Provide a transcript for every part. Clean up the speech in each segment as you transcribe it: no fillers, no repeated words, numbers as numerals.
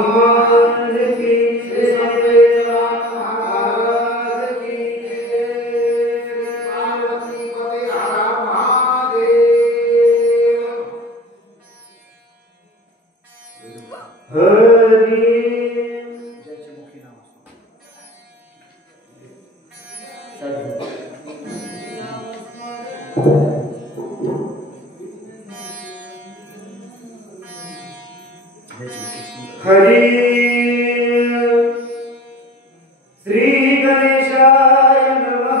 हनुमान की हरि श्री गणेशाय नमः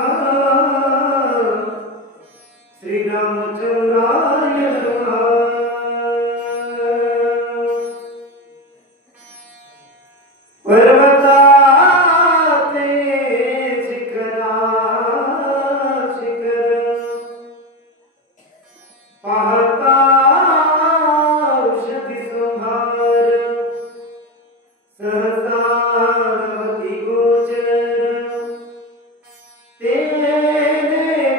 श्री रामचंद्राय नमः पर्वताते शिखरा शिखर पाहता औषधी संभार सहसावती गोचर तेने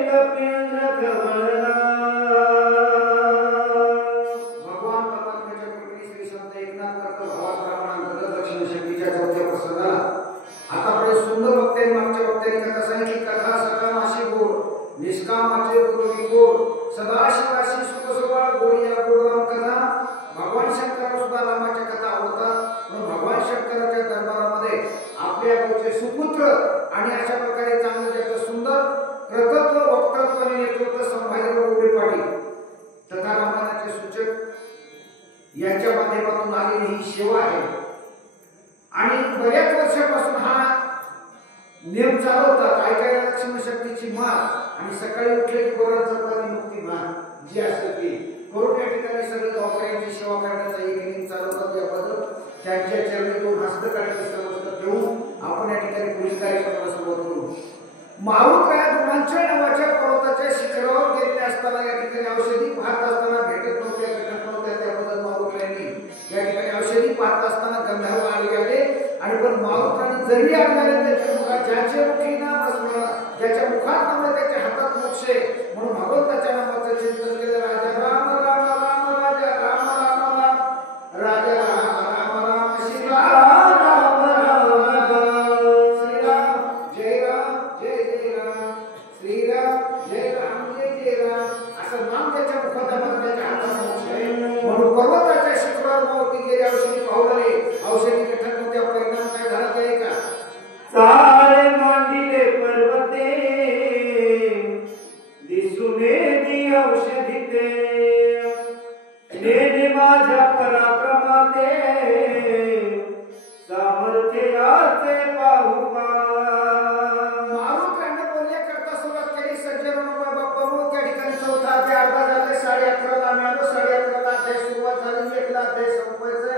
कपिंद्र कमला भगवान परमात्म्याच्या कृपेने श्री संत एकनाथ कर्त भावाप्रमाणांत दक्षिण शक्तीच्या चौथ्या प्रसंगाला आतापर्यंत सुंदर वक्त्यांनी मागच्या वक्त्यांनी कथा सांगितली. कथा सकामाशी गोड निष्कामाचे गुरुनी गोड सदाशिवाशी सुखसोबा गोड या गोडराम कथा. भगवान शंकराला सुद्धा रामाच्या कथा आवडतात म्हणून भगवान शंकराच्या दरबारामध्ये आपल्या गावचे सुपुत्र आणि अशा प्रकारे चांगलं त्याचं सुंदर कर्तृत्व वक्तृत्व आणि नेतृत्व संभाजीराव गोडे पाटील तथा रामायणाचे सूचक यांच्या माध्यमातून आलेली ही सेवा आहे. आणि बऱ्याच वर्षापासून हा नियम चालवतात. ऐकायला लक्ष्मी शक्तीची माळ आणि सकाळी उठले की गोरा चपाती मुक्ती माळ जी असते ती करून या ठिकाणी सगळे गावकऱ्यांची सेवा करण्याचा एक नियम चालवतात. याबद्दल त्यांच्या चरणी दोन हस्तकार्याचे समजतात घेऊन आपण या ठिकाणी पुढील कार्यक्रमाला सुरुवात करू. मारुतराया रोमांचन नावाच्या पर्वताच्या शिखरावर गेलेले असताना या ठिकाणी औषधी पाहत असताना भेटत नव्हत्या त्याबद्दल मारुतरायांनी या ठिकाणी औषधी पाहत असताना गंधर्व आले गेले आणि पण मारुतरायांनी जरी आपल्याला त्याच्या मुखात ज्याच्या मुखी नाम असलं ज्याच्या मुखात नाम त्याच्या हातात मोक्ष म्हणून भगवंताच्या नामाचं चिंतन केलं. राजा राम राम राम राजा राम राम राम राजा राम राम राम श्री राम राम राम श्रीराम जय राम जय जय राम श्रीराम जय राम जय जय राम असं नाम त्याच्या मुखात त्याच्या हातात मोक्ष म्हणून पर्वताच्या शिखरावर मावती गेले औषधी पाहू लागले. औषधी कठण नव्हत्या परिणाम काय झाला ते का सारे मांडिले पर्वते दिसुने ती औषधी ते नेने माझ्या पराक्रमाते सामर्थ्याचे पाहू पा. मारुतरायांना बोलल्या करता सुरुवात केली. सज्जनांनो पर्वत त्या ठिकाणी चौथा ते अर्धा झाले 11:30 आम्ही आलो. 11:30 अध्याय सुरुवात झाली. 1 अध्याय संपवायचा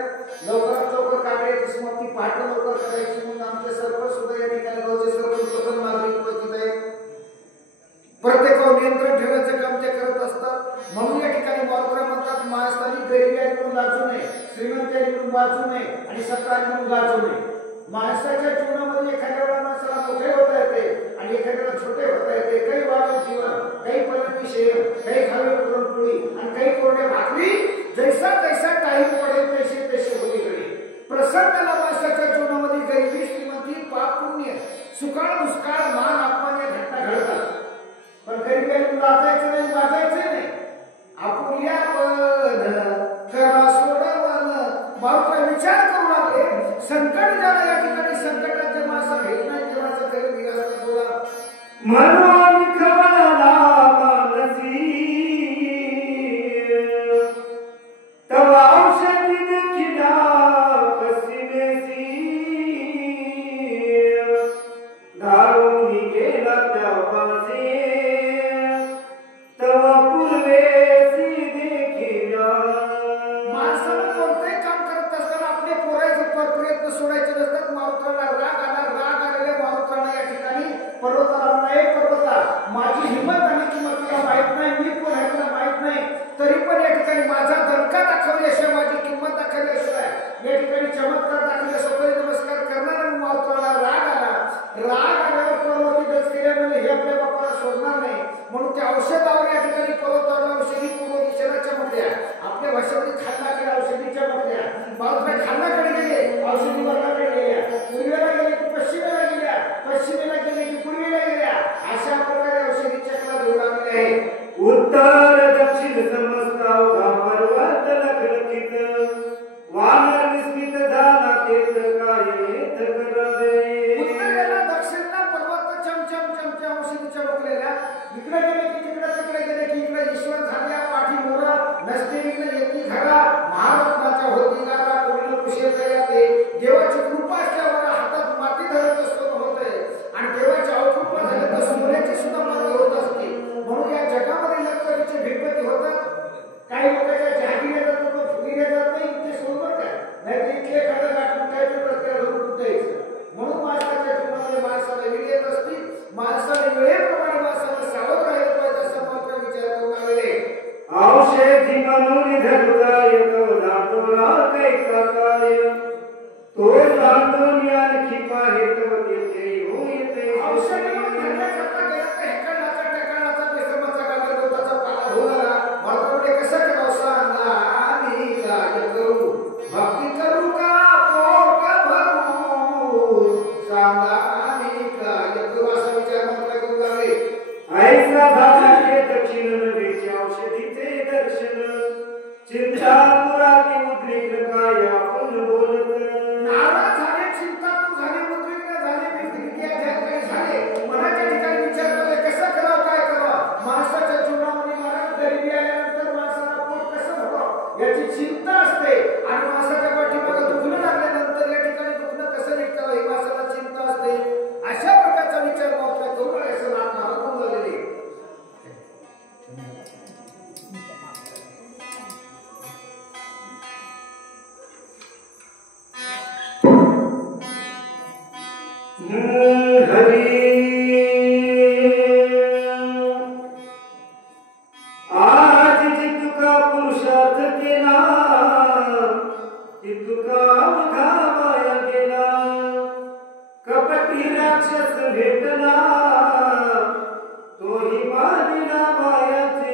लवकरात लवकर कार्याची समाप्ती पहाटे लवकर करायची म्हणून आमचे सर्व सुद्धा या ठिकाणी गावचे सर्व स्वतंत्र नागरिक उपस्थित आहेत. प्रत्येकावर नियंत्रण ठेवण्याचं काम ते करत असतात. म्हणून या ठिकाणी मारुतराय म्हणतात माणसाने गरिबी आहे म्हणून लाजू नये, श्रीमंत आहे म्हणून वाचू नये आणि सत्ता आहे म्हणून गाजू नये. माणसाच्या जीवनामध्ये एखाद्या वेळा माणसाला मोठे होता येते आणि एखाद्याला छोटे होता येते. काही वाढवून जीवन, काही परंपी शेर, काही खावे पुरणपोळी आणि काही कोरडे भाकरी. जैसा तैसा टाईम पडेल तैसे तैसे होलीकडे. प्रसंगाला माणसाच्या जीवनामध्ये गरिबी श्रीमंती पाप पुण्य सुकाळ दुष्काळ मान अपमान या घटना घडतात. पण गरिबी लाजायचं नाही वाजायचं नाही. आपुल्या करा सोडवन मारुतराय विचार करू लागले. संकट झालं या ठिकाणी संकटात जे माणसं भेट नाही तेव्हाचं तरी विरास्त बोला मनोन खवळला मानसी तव औषधी देखिला पश्चिमेसी धारून गेला त्या पासे तव पूर्वेसी देखिला. माणसाला कोणतेही काम करत असताना आपले पोरायचे प्रयत्न सोडायचे नसतात. मारुतरायाला राग आलेल्या मारुतरायाला या ठिकाणी पर्वताला नाही पर्वता माझी हिंमत आणि किंमत तुला माहित नाही, मी कोण आहे तुला माहित नाही, तरी पण या ठिकाणी माझा दणका दाखवल्याशिवाय माझी किंमत दाखवल्याशिवाय या ठिकाणी चमत्कार दाखवल्याशिवाय नमस्कार करणार. आणि मारुतरायाला राग आल्यावर पर्वती दच केल्यामुळे हे आपल्या बापाला सोडणार नाही म्हणून त्या औषधावर या ठिकाणी पर्वतावर औषधी पूर्व दिशेला चमकल्या. आपल्या भाषेमध्ये खाल्लाकडे औषधीच्या चमकल्या. मारुतराय खाल्लाकडे गेले औषधी म्हणून धरताय तो जातोला कैसा काय तो जातून आणखी पाहे तो येते हो येते औषधी म्हणून धरण्याकरता गेला तर हेकडाचा टेकडाचा बेसमाचा गाडा गवताचा पाला होणारा भरपूर कसं करावं सांगा आणि काय करू भक्ती करू का पोट भरू सांगा आणि काय करू असा विचार मात्र करू लागले ऐसा झाला के दक्षिण नदीचे औषधीचे दर्शन चिंता पुराती उद्विग्न काय आपण बोलत नाराज झाले चिंतातूर झाले उद्विग्न झाले विद्या झाले झाले मनाच्या ठिकाणी विचार करले कसं करावं काय करावं माणसाच्या जीवनामध्ये महाराज गरिबी आल्यानंतर माणसाला पोट कसं भरावं याची चिंता असते आणि माणसाच्या पाठीमागे दुखणं लागल्यानंतर या ठिकाणी दुखणं कसं निघतं ही माणसाला चिंता असते अशा प्रकारचा विचार मात्र करू नये असं नाथ होऊन झालेले हरी आज जितका पुरुषार्थ केला तितका घावाया गेला कपटी राक्षस भेटला तोही मानिला मायाचे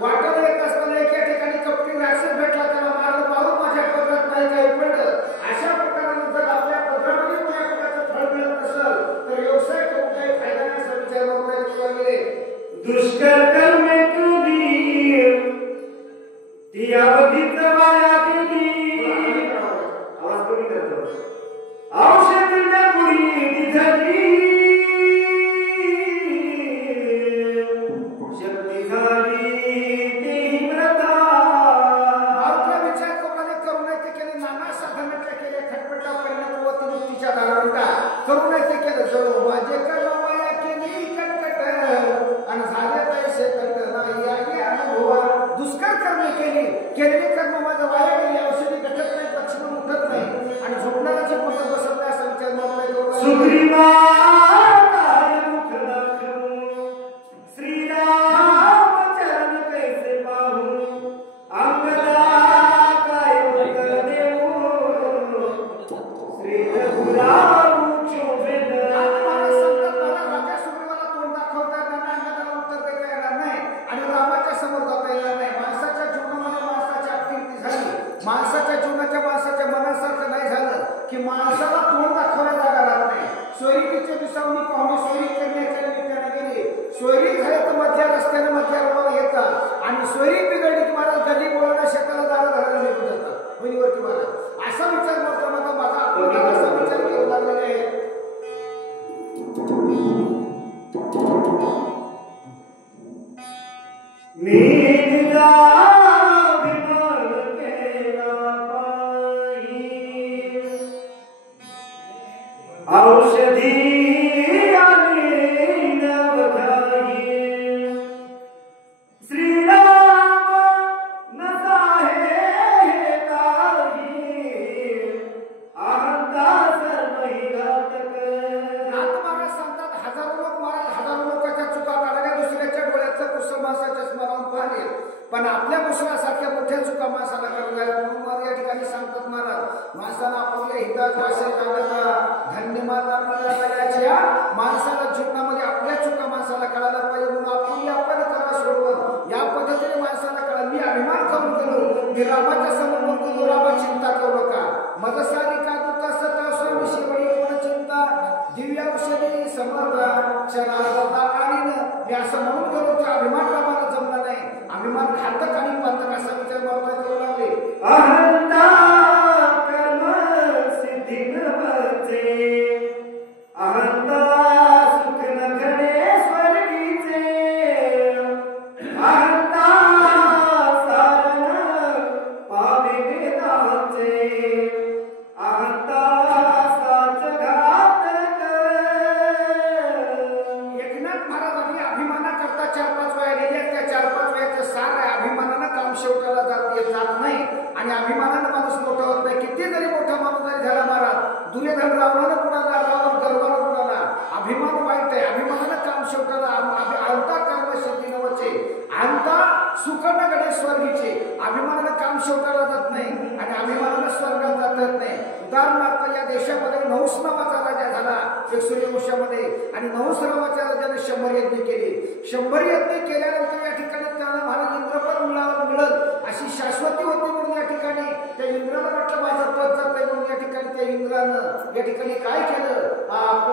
वाटत एक असताना एका ठिकाणी कपटी राक्षस भेटला त्याला मारलं पाहून माझ्या पदरात नाही काही पडलं अशा प्रकारानं जर आपल्या पदरामध्ये कोणा प्रकारचं फळ मिळत असेल तर व्यवसाय करून काही फायदा नाही असा विचार लागले दुष्कर कर्मे केली ती अवधीच वाया गेली आवाज कमी करतो औषधीला गुढी झाली शक्ती झाली ती व्रता आपला विचार कोणाने करू नये ते केले नाना साधनाच्या केले खटपटा परिणाम व तिच्या दारावटा करू नये ते केलं जळू माझे कर्माया केली कटकट आणि झाले पैसे कट नाही आगे अनुभवा दुष्कर कर्म केलेली कर्म माझं वाया गेली औषधी घटत नाही पश्चिम उठत नाही आणि झोपणाराची पोट बसत नाही असा विचार मला सुग्रीवा काय मुख दाखवू श्रीराम चरण कैसे पाहू अंगदा काय उत्तर देऊ श्री रघुराम शोभेल राजा सुग्रीवाला तोंड दाखवता येणार नाही अंगदाला उत्तर देता येणार नाही आणि रामाच्या समोर जाता येणार नाही माणसाच्या जीवनामध्ये माणसाची अतिवृत्ती झाली माणसाच्या जीवनाच्या माणसाच्या मनासारखं नाही झालं की माणसाला तोंड दाखवल्या जागा राहत नाही सोयरीकीच्या दिवसांनी पाहुणे सोयरी करण्याच्या निमित्ताने गेली सोयरी झाले तर मध्या रस्त्याने मध्या रोडाला येतात आणि सोयरी बिघडली की मला गडी बोलायला शेताला दारा धरायला निघून जातात होईवरती मला असा विचार करतो माझा आपला असा विचार करू लागलेला आहे औषधी आणि नवधाई श्रीराम नसाहे काही अहंता सर्वही घातक नाथ महाराज सांगतात हजारो लोक महाराज हजारो लोकांच्या चुका काढल्या दुसऱ्याच्या डोळ्याचं कुसळ माणसाच्या स्मरण पाहिले पण आपल्या मुसळासारख्या मोठ्या चुका माणसाला करायला म्हणून मला या ठिकाणी सांगतात महाराज माणसाला आपल्या हिताचं असेल काढता धन्यवाद आपल्याला माणसाला जीवनामध्ये आपल्या चुका माणसाला कळायला पाहिजे म्हणून आपण आपण करा सोडवून या पद्धतीने माणसाला कळा मी अभिमान करून गेलो मी रामाच्या समोर म्हणतो रामा चिंता करू नका मदसारी का दुता सता स्वामी शिवडी कोण चिंता दिव्य औषधी समर्था क्षणाला आणि मी असं म्हणून गेलो की अभिमान रामाला जमला नाही अभिमान घातक आणि पातक असा विचार मला करू लागले अहंता कर्म सिद्धी नवचे अहंता सुख न घडे स्वर्गीचे अहंता सारण पावे वेदाचे अहंता साच घातक एकनाथ महाराजांनी अभिमानाकरता सुखन गणे स्वर्गीचे. अभिमानानं काम शेवटाला जात नाही आणि अभिमानानं स्वर्गात जात नाही. उदाहरणार्थ या देशामध्ये नहुस नावाचा राजा झाला 100 वर्षामध्ये आणि नहुस नावाच्या राजाने 100 यज्ञ केले. 100 यज्ञ केल्यानंतर या ठिकाणी त्याला महाराज इंद्रपद मिळत अशी शाश्वती होती म्हणून या ठिकाणी त्या इंद्राला म्हटलं माझं पद जात आहे म्हणून या ठिकाणी त्या इंद्रानं या ठिकाणी काय केलं,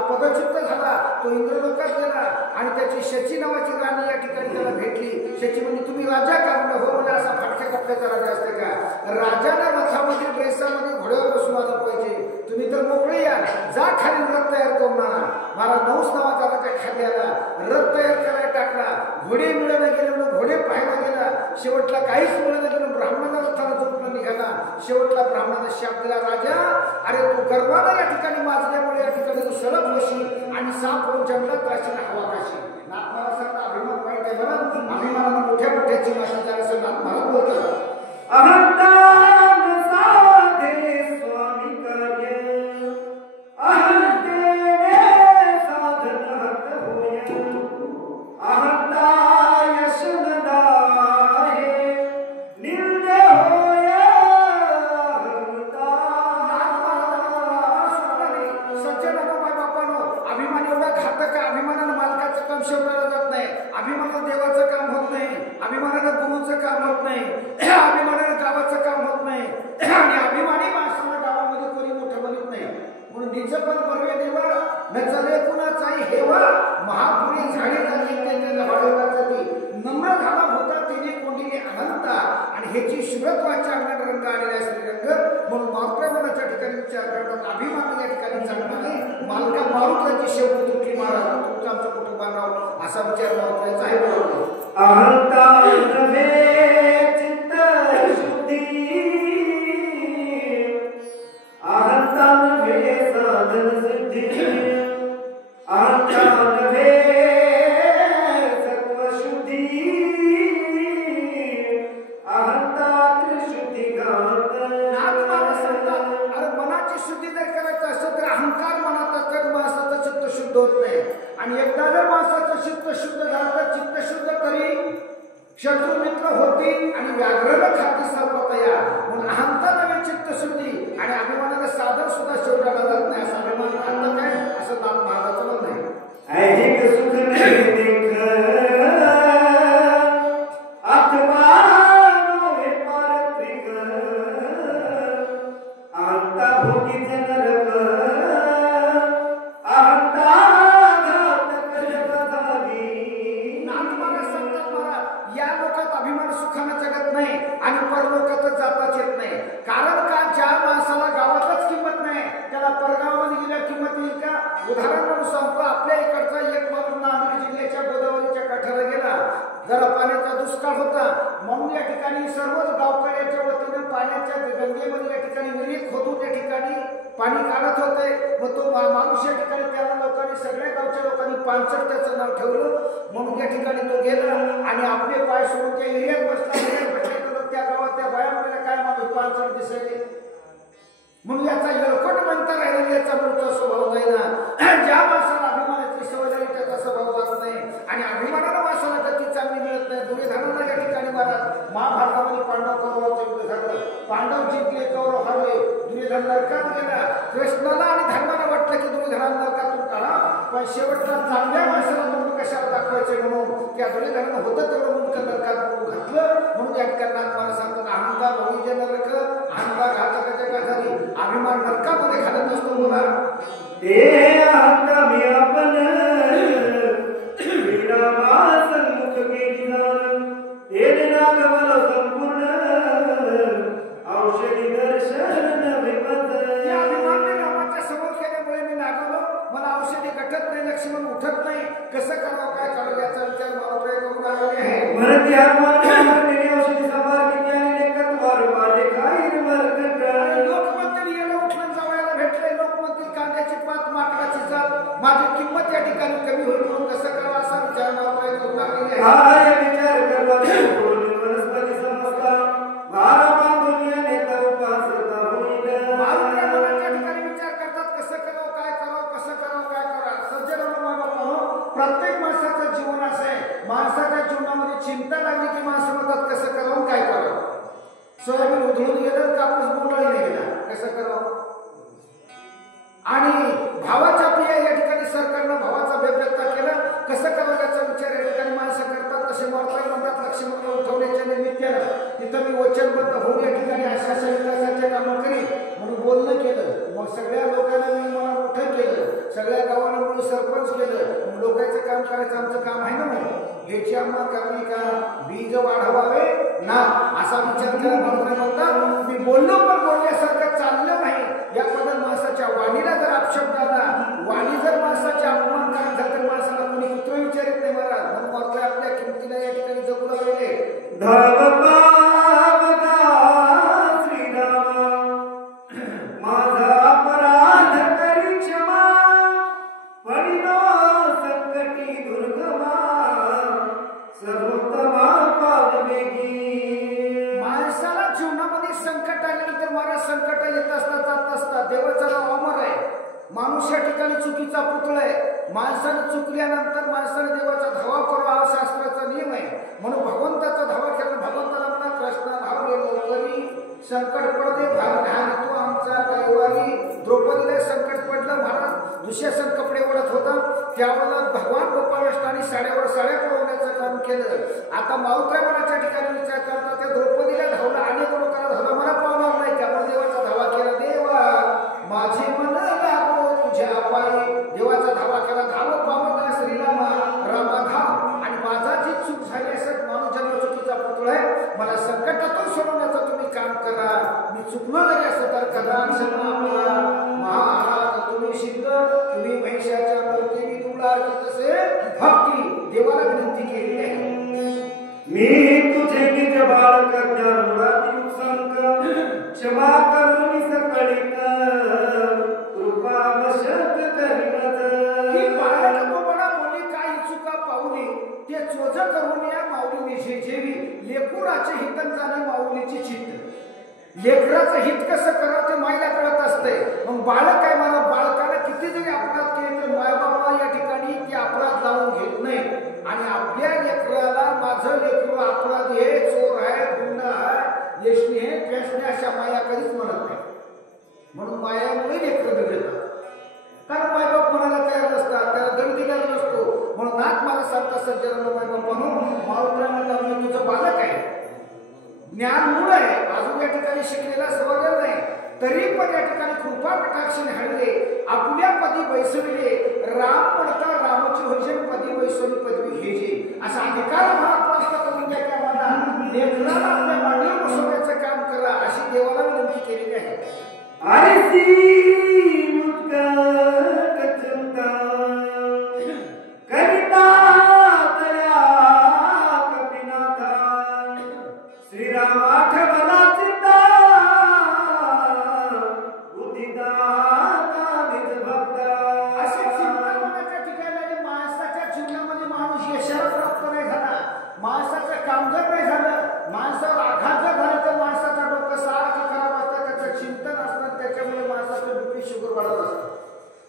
पदच्युत झाला. तो इंद्र लोकात गेला आणि त्याची शची नावाची राणी या ठिकाणी त्याला भेटली. शची म्हणजे तुम्ही राजा का म्हणलं, हो मला असा फाटक्या कपड्याचा राजा असते का, राजाला रथामध्ये ड्रेसामध्ये घोड्यावर बसून आला पाहिजे, तुम्ही तर मोकळे या, जा खाली रथ तयार करून आणा. मला नहुस नावाचा राजा खाली आला, रथ तयार करायला टाकला, घोडे मिळवले गेले म्हणून घोडे पाहायला गेला, शेवटला काहीच मिळवलं गेलं, ब्राह्मणाला रथाला झोपणं निघाला. शेवटला ब्राह्मणाचा शाप दिला, राजा अरे तू गर्वाला या ठिकाणी वाजल्यामुळे या ठिकाणी तू सलग बशी आणि साप होऊन जंगलात राशील हवा काशी. नाथ महाराजांचा अभिमान वाईट आहे बरं, अभिमानानं मोठ्या मोठ्याची माशी असं नाथ महाराज बोलतात. अहंतान साधे स्वामी कार्य, अहंतेने साधन हत होय, अहंता यश नदाहे निर्दय होय अहंता. सज्जनानो माय बापानो, अभिमान एवढा घातक आहे. अभिमानानं मालकाचं काम शेवटाला जात नाही, अभिमानानं देवाचं काम होत नाही, अभिमानानं गुरुचं काम होत नाही, अभिमानानं गावाचं काम होत नाही आणि अभिमानी माणसाला गावामध्ये कोणी मोठं बनत नाही. म्हणून निज पण बरवे देवा न चले कुणाचाही हेवा, महापुरी झाडे झाली त्यांना वाढवण्यासाठी नम्र झाला होता तिने कोंडीने अनंता. आणि ह्याची शुभत्वाच्या अंगात रंग आलेला श्रीरंग. म्हणून मातृमनाच्या ठिकाणी विचार करतात, अभिमान या ठिकाणी चांगला नाही, मालका मारुताची शेवटी तुटली महाराज तुमचं आमचं कुटुंबांना असा विचार मारुताचा आहे. बरोबर अहंता नव्हे चित्त शुद्धी, अहंता नव्हे साधन सिद्धी, अहंता नव्हे सत्व शुद्धी, अहंता त्रिशुद्धी घात. अरे मनाची शुद्धी जर करायचं असेल तर अहंकार मनात असतं, माणसाचं चित्त शुद्ध होत नाही. आणि एकदा जर माणसाचं चित्त शुद्ध झालं तर चित्त शुद्ध तरी शत्रू मित्र होती आणि व्याघ्रण खाती सर्व तयार. म्हणून अहंता नव्हे चित्त शुद्धी आणि अभिमानाला साधन सुद्धा शेवटाला जात नाही. असं अभिमान घातक आहे असं नाथ महाराजाचं म्हणणं आहे. ऐहिक सुख नहीं देख आत्मा नव्हे पारत्रिक, अहंता भोगीच नरक, अहंता घातक जगतावी. नाथ महाराज सांगतात, महाराज या लोकात अभिमान सुखानं जगत नाही आणि परलोकातच जाताच येत नाही. कारण का, ज्या माणसाला गावातच किंमत नाही त्याला परगावामध्ये गेल्या किंमत येईल का. उदाहरण म्हणून सांगतो, आपल्या इकडचा एक माणूस नांदेड जिल्ह्याच्या गोदावरीच्या काठाला गेला, जरा पाण्याचा दुष्काळ होता म्हणून या ठिकाणी सर्वच गावकऱ्याच्या वतीने पाण्याच्या गंगेमध्ये या ठिकाणी विहिरीत खोदून त्या ठिकाणी पाणी काढत होते. मग तो माणूस या ठिकाणी त्याला लोकांनी सगळ्या गावच्या लोकांनी पानसट त्याचं नाव ठेवलं. म्हणून या ठिकाणी तो गेला आणि आपले पाय सोडून त्या विहिरीत बसला. विहिरीत बसल्यानंतर त्या गावात त्या बाया म्हणाल्या, काय माणूस पानसट दिसायले. म्हणून याचा येळकोट म्हणता राहिलेला याचा मूळचा स्वभाव जाईना. ज्या माणसाला अभिमानाची सवय झाली त्याचा स्वभाव जात नाही आणि अभिमानाला माणसाला गती चांगली मिळत नाही. दुर्योधनाला या ठिकाणी महाराज महाभारतामध्ये पांडव कौरवाचं युद्ध झालं, पांडव जिंकले कौरव हरले, दुर्योधन नरकात गेला. कृष्णाला आणि धर्माला वाटलं की दुर्योधनाला नरकातून काढा, पण शेवटला चांगल्या माणसाला म्हणून कशाला दाखवायचे म्हणून त्या दुर्योधनानं होतं तेवढं मुंडकं नरकात घातलं. म्हणून या ठिकाणी मला सांगतात, अहंता बहुजे नरक, अहंता घातकाच्या का झाली. अभिमान नरकामध्ये घालत नसतो. बोला ते अहंता मी आपण श्रीरामा सन्मुख केली जाण, ते नागवल संपूर्ण औषधी दर्शन विपत. अभिमान मी रामाच्या समोर केल्यामुळे मी नागवलो, मला औषधी घटत नाही, लक्ष्मण उठत नाही, कसं करावं काय करावं याचा विचार मला प्रयोग करून आलेले आहे. म्हणत या मानवाने औषधी समार केली आणि लेखतवार पाले खाईर मरकट. लोकमंत्री याला उठलं जावयाला भेटले, लोकमंत्री कांद्याची पात माकडाची जात, माझी किंमत या ठिकाणी कमी होईल म्हणून कसं करावं असा विचार मला प्रयोग करून आलेले आहे. हा विचार करवा वनस्पती समजता भारा बांधून या नेता उपासता होईल. मारुतीच्या मनाच्या ठिकाणी विचार करतात, कसं करावं काय करावं, कसं करावं काय करावं. सज्जनांनो, प्रत्येक माणसाचं जीवन असं आहे, माणसाच्या जीवनामध्ये चिंता लागली की माणूस माणसं म्हणतात कसं करावं काय करावं. सोयाबीन उधळून गेलं, कापूस गुंडाळीने गेला, कसं करावं. आणि भावाच्या पिया या ठिकाणी सरकारनं भावाचा बेप्रयत्न केला, कसं करावं याचा विचार या ठिकाणी माणसं करतात. तसे मात्र म्हणतात लक्ष्मण उठवण्याच्या निमित्तानं तिथं मी वचनबद्ध होऊन या ठिकाणी अशा अशा विकासाचे कामं करीन म्हणून बोलणं केलं. मग सगळ्या लोकांना मी मला मोठं केलं, सगळ्या गावाला म्हणून सरपंच केलं. मग लोकांचं काम करायचं आमचं काम आहे ना. मग याची आम्हा करणे का बीज वाढवावे ना असा विचार केला. म्हणतात मी बोललो पण बोलण्यासारखं चाललं नाही. याबद्दल माणसाच्या वाणीला जर आक्षेप झाला, वाणी जर माणसाच्या अपमान करत झाला तर माणसाला कोणी कुत्र विचारित नाही महाराज. म्हणून मात्र आपल्या किमतीला या ठिकाणी जगू लागले. माणसाला जीवनामध्ये संकट आल्यानंतर महाराज संकट येत असतात जात असतात. देवाचा नाव अमर आहे. माणूस या ठिकाणी चुकीचा पुतळा आहे. माणसाने चुकल्यानंतर माणसाने देवाचा धावा करावा हा शास्त्राचा नियम आहे. म्हणून भगवंताचा धावा केला. भगवंताला म्हणा कृष्णा धावले लवकरी संकट पडते भाग तू आमचा कैवारी. द्रौपदीला संकट पडलं, महाराज दुःशासन कपडे ओढत होता, त्यावेळेला भगवान गोपाळाष्टाने साड्यावर साड्या पळवण्याचं काम केलं. आता माऊत्रामाच्या ठिकाणी विचार करता त्या द्रौपदीला धावला, अनेक लोकांना धावला, मला पावणार नाही. त्यामुळे देवाचा धावा केला. देवा माझे मन लागो तुझ्या पायी. देवाचा धावा केला. धाव पावला श्रीरामा रामा धाव. आणि माझा जी चूक झाली असेल, माणूस जन्म चुकीचा पुतळा आहे, मला संकटातून सोडवण्याचं तुम्ही काम करा. मी चुकलो जरी असं तर करा क्षमा करा. महाराज तुम्ही सिद्ध, तुम्ही महिषाच्या मूर्तीने तुला तसे भक्ती देवाला विनंती केली आहे. मी तुझे निज बाळक ज्ञानमुराती संक क्षमा करून सकळी कृपा वशक करीनच. की बाळक गोबडा बोली काही चुका पावली ते चोज करून या माऊलीने झेझेवी. लेकुराचे हितन जाणे माऊलीची चित्त. लेकराचं हित कसं करावं ते माईला कळत असते. मग बाळक काय मला बाळकाला किती जरी अपराध केले तर मायबाबा या ठिकाणी ते अपराध लावून घेत नाही. आणि आपल्या लेकराला माझं लेकरू अपराधी आहे, चोर आहे, गुंडा आहे, यशनी आहे, व्यसनी अशा माया कधीच म्हणत नाही. म्हणून मायामुळे लेकरं बिघडतात. कारण मायबाप म्हणायला तयार नसतात, त्याला दंड दिलेला नसतो. म्हणून नाथ मला सांगता सज्जनाला मायबाप म्हणून माऊत्राला मी तुझं बालक आहे. ज्ञान मूळ आहे, अजून या ठिकाणी शिकलेला सवरलेला नाही, तरी पण या ठिकाणी कृपा कटाक्षाने हळले आपल्या पदी बैसविले. राम म्हणता रामाची भजन पदी बैसवली पदवी हे जे असा अधिकार महाराष्ट्र करून द्या की आम्हाला लेकराला आपल्या मांडीवर बसवण्याचं काम करा अशी देवाला विनंती केलेली आहे.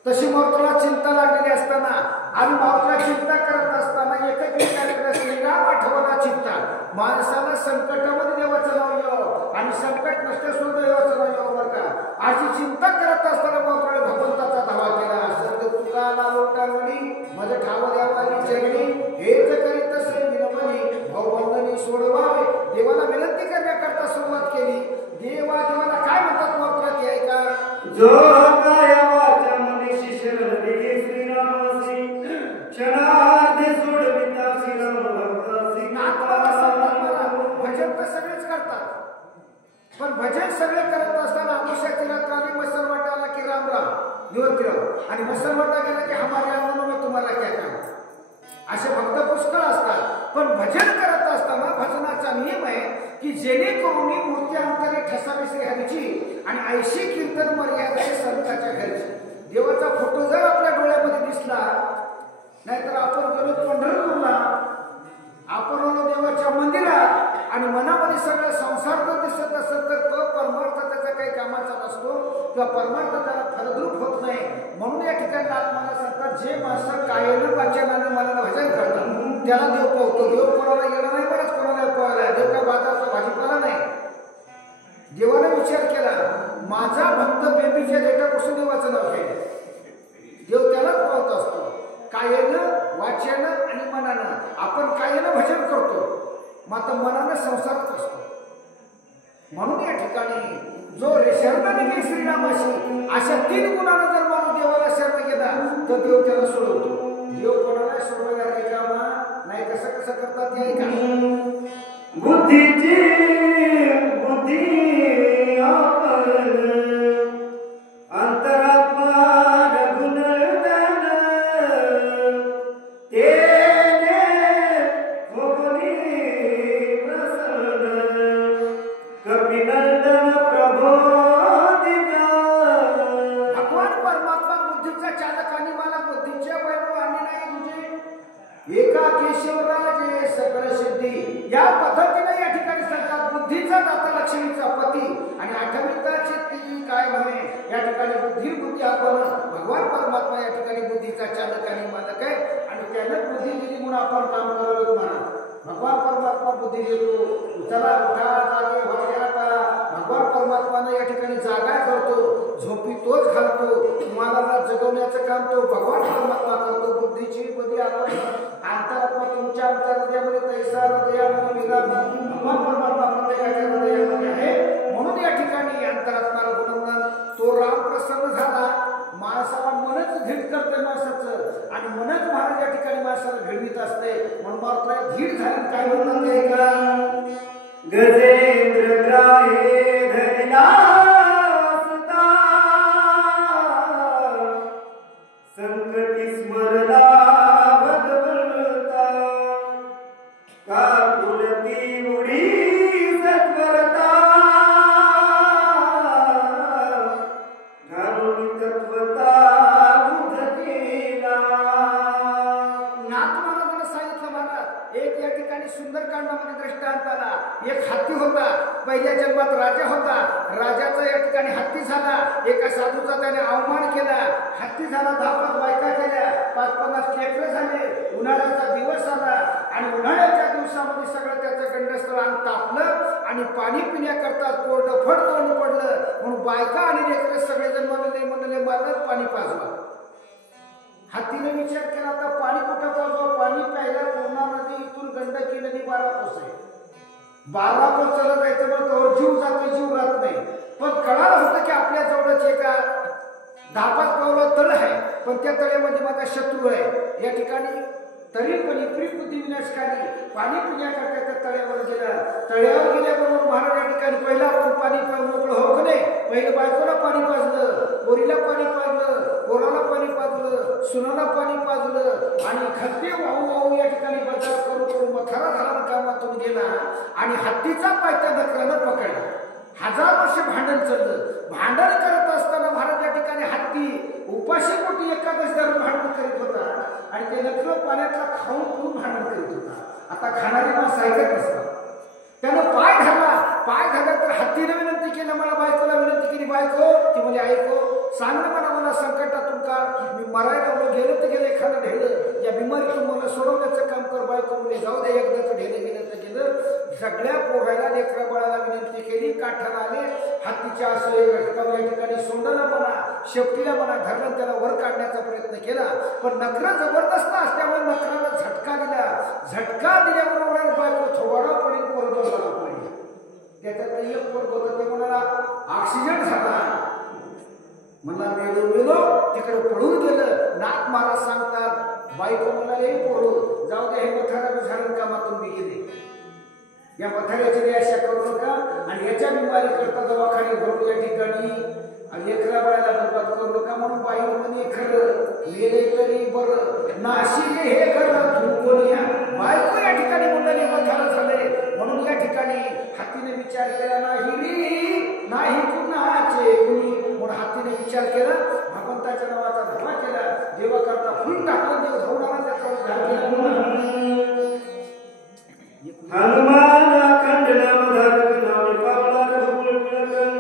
तशी मावत्राला चिंता लागलेली असताना आणि मावत्राला चिंता करत असताना एकच विचार करत श्रीराम आठवला चिंता. माणसाला संकटामध्ये देवाचं नाव यावं आणि संकट नसते सुद्धा देवाचं नाव यावं बरं का. अशी चिंता करत असताना मावत्राने भगवंताचा धावा केला. संत तुकाला लोटावली मज ठाव द्यावाली चरणी हेच करीत असे विनवणी भाऊबंधनी सोडवावे. देवाला विनंती करण्याकरता सुरुवात केली. देवाला काय म्हणतात मावत्रा ते ऐका. जो काय वाचा मनीषी शरण दिली श्रीरामसी क्षणार्धे सोडविता श्रीराम भक्तासी. भजन तर सगळेच करतात, पण भजन सगळे करत असताना आमुष्याची रात्री मसरवाटा आला की राम राम निवृत्तीराव आणि मसरवाटा गेला की हमारे अंगण में तुम्हाला क्या काम. असे भक्त पुष्कळ असतात. पण भजन करत असताना भजनाचा नियम आहे की जेणेकरून मूर्त्यांतरी ठसावी श्रीहरीची आणि 80 कीर्तन मर्यादा आहे संताच्या घरची. देवाचा फोटो जर आपल्या डोळ्यामध्ये दिसला, नाहीतर आपण गेलो पंढरपूरला, आपण आलो देवाच्या मंदिरात आणि मनामध्ये सगळं संसार जर दिसत असेल तर तो परमार्थ त्याचा काही कामाचा नसतो किंवा परमार्थ त्याला फलद्रूप होत नाही. म्हणून या ठिकाणी आत्माला सांगतात जे माणसं कायम वाचनाने मनाला भजन करतात त्याला देव पावतो. देव कोणाला येणार नाही, बरंच कोणाला पळायला विचार केला, माझा भक्त बेबीच्या देठापासून देवाचं नाव घ्यायला. देव त्यालाच पावत असतो. कायेनं, वाच्यानं आणि मनानं. आपण कायेनं भजन करतो, मात्र मनानं संसारात असतो. म्हणून या ठिकाणी जो शरण गेली श्रीरामाशी, अशा 3 गुणानं जर माणूस देवाला शरण गेला तर देव त्याला सोडवतो. देव कोणाला सोडवायला रिकामा नाही. कसं कसं करतात ते ऐका. बुद्धीची बुद्धी आपण अंतरात्मा रघुनंदन तेने भोगली प्रसन्न कपिनंदन प्रबोधिता. भगवान परमात्मा बुद्धीचा चालक आणि मला बुद्धीच्या वैभव आणि नाही तुझे एका केशवराजे सकळ सिद्धी. या पद्धतीने या ठिकाणी सांगतात बुद्धीचा दाता लक्ष्मीचा पती आणि 8वीचा शेतकरी काय म्हणे. या ठिकाणी बुद्धी आपण भगवान परमात्मा या ठिकाणी बुद्धीचा चालक आणि मालक आहे आणि त्याने बुद्धी दिली म्हणून आपण काम करावं म्हणा. भगवान परमात्मा बुद्धी देतो. चला उठा जागे व्हायला करा. भगवान परमात्माने या ठिकाणी जागा करतो, झोपी तोच घालतो. तुम्हाला जगवण्याचं काम तो भगवान परमात्मा करतो. बुद्धीची बुद्धी आपण अंतरात्मा तुमच्या अंतर्हृदयामध्ये तैसा हृदयामध्ये विराजमान भगवान परमात्मा प्रत्येकाच्या हृदयामध्ये आहे. म्हणून या ठिकाणी अंतरात्मा रघुनंदन तो राम प्रसन्न झाला. माणसाला मनच धीट करते माणसाचं आणि मनच महाराज या ठिकाणी माणसाला घडवीत असते. म्हणून मात्र धीट झाली काय म्हणतात ते का गजेंद्र ग्राहे धरला सुता संकटी स्मरला भगवंता का पुरती उडी सत्वरता घालून तत्वता उधकेला. नाथ महाराजांना सांगितलं महाराज एक या ठिकाणी सुंदरकांडामध्ये दृष्टांत आला. एक हत्ती होता, पहिल्या जन्मात राजा होता. राजाचा या ठिकाणी हत्ती झाला. एका साधूचा त्याने अवमान केला. हत्ती झाला, 10-5 बायका केल्या, 5-50 लेकरं झाले. उन्हाळ्याचा दिवस आला आणि उन्हाळ्याच्या दिवसामध्ये सगळं त्याचं गंडस्थळ अंग तापलं आणि पाणी पिण्याकरता कोरडं फड तोंड पडलं. म्हणून बायका आणि लेकरं सगळेजण म्हणले मारलं पाणी पाजवा. हत्तीने विचार केला आता पाणी कुठं पाजवा. पाणी प्यायला पूर्णा नदी इथून गंडकी नदी 12 कोस आहे. 12 कोस चालत जायचं मग तो जीव जातो, जीव राहत नाही. पण कळालं होतं की आपल्या जवळच एका 10-5 पावलं तळ आहे, पण त्या तळ्यामध्ये माझा शत्रू आहे. या ठिकाणी तरी पण इतकी बुद्धी विनाशकारी पाणी पिण्याकरता त्या तळ्यावर गेला. तळ्यावर गेल्याबरोबर महाराज या ठिकाणी पहिला आपण पाणी मोकळं हो का नाही. पहिलं बायकोला पाणी पाजलं, पोरीला पाणी पाजलं, पोराला पाणी पाजलं, सुनाला पाणी पाजलं आणि खड्डे वाहू या ठिकाणी बचाव करून मथारा झाला कामातून गेला आणि हत्तीचा पाय त्या नकरानं पकडला. 1000 वर्ष भांडण चाललं. भांडण करत असताना महाराज या ठिकाणी हत्ती उपाशी पोटी एकादश धरून भांडण करीत होता आणि ते नखरं पाण्यातला खाऊन पिऊन भांडण करीत होता. आता खाणारी माणसं ऐकत नसतात. त्यानं पाय धरला तर हत्तीने विनंती केली, मला बायकोला विनंती केली, बायको ती म्हणजे ऐको सांग ना मला संकटातून का मी मरायला गेलो तर गेलं एखादं ढेलं या बिमारीतून मला सोडवण्याचं काम कर. बायको म्हणजे जाऊ दे एकदाचं ढेलं गेलं तर गेलं. सगळ्या पोरायला लेकरा बाळाला विनंती केली. काठाला आले. हत्तीच्या असं या ठिकाणी सोंडाला म्हणा शेपटीला म्हणा धरलं त्याला वर काढण्याचा प्रयत्न केला. पण नखरं जबरदस्त असल्यामुळे नखराला झटका दिला. झटका दिल्याबरोबर बायको थोडा पडेल पोरगं पडली. त्याच्यात एक पोरग होतं ते म्हणाला ऑक्सिजन झाला. मला मेलो तिकडे पळून गेलं. नाथ महाराज सांगतात बायको म्हणाले पोरू जाऊ दे हे मथारा झाडून कामातून मी गेले. या मथाऱ्याची निराशा करू नका आणि याच्या बिमारी करता दवाखाने भरून या ठिकाणी लेकरा बाळाला बरबाद करू नका. म्हणून बाई म्हणे खरं मेले तरी बरं नाशिले हे खरं कोणीया. बायको या ठिकाणी मुलाने मथारा झाले. म्हणून या ठिकाणी हत्तीने विचार केला नाही कुणाचे कुणी. म्हणून हत्तीने विचार केला भगवंताच्या नावाचा धावा केला. देवा करता फुल टाकलं देव धावणारा त्याच्यावर हनुमान खंडनाम धारक नाम पावला रघुकुल तिलक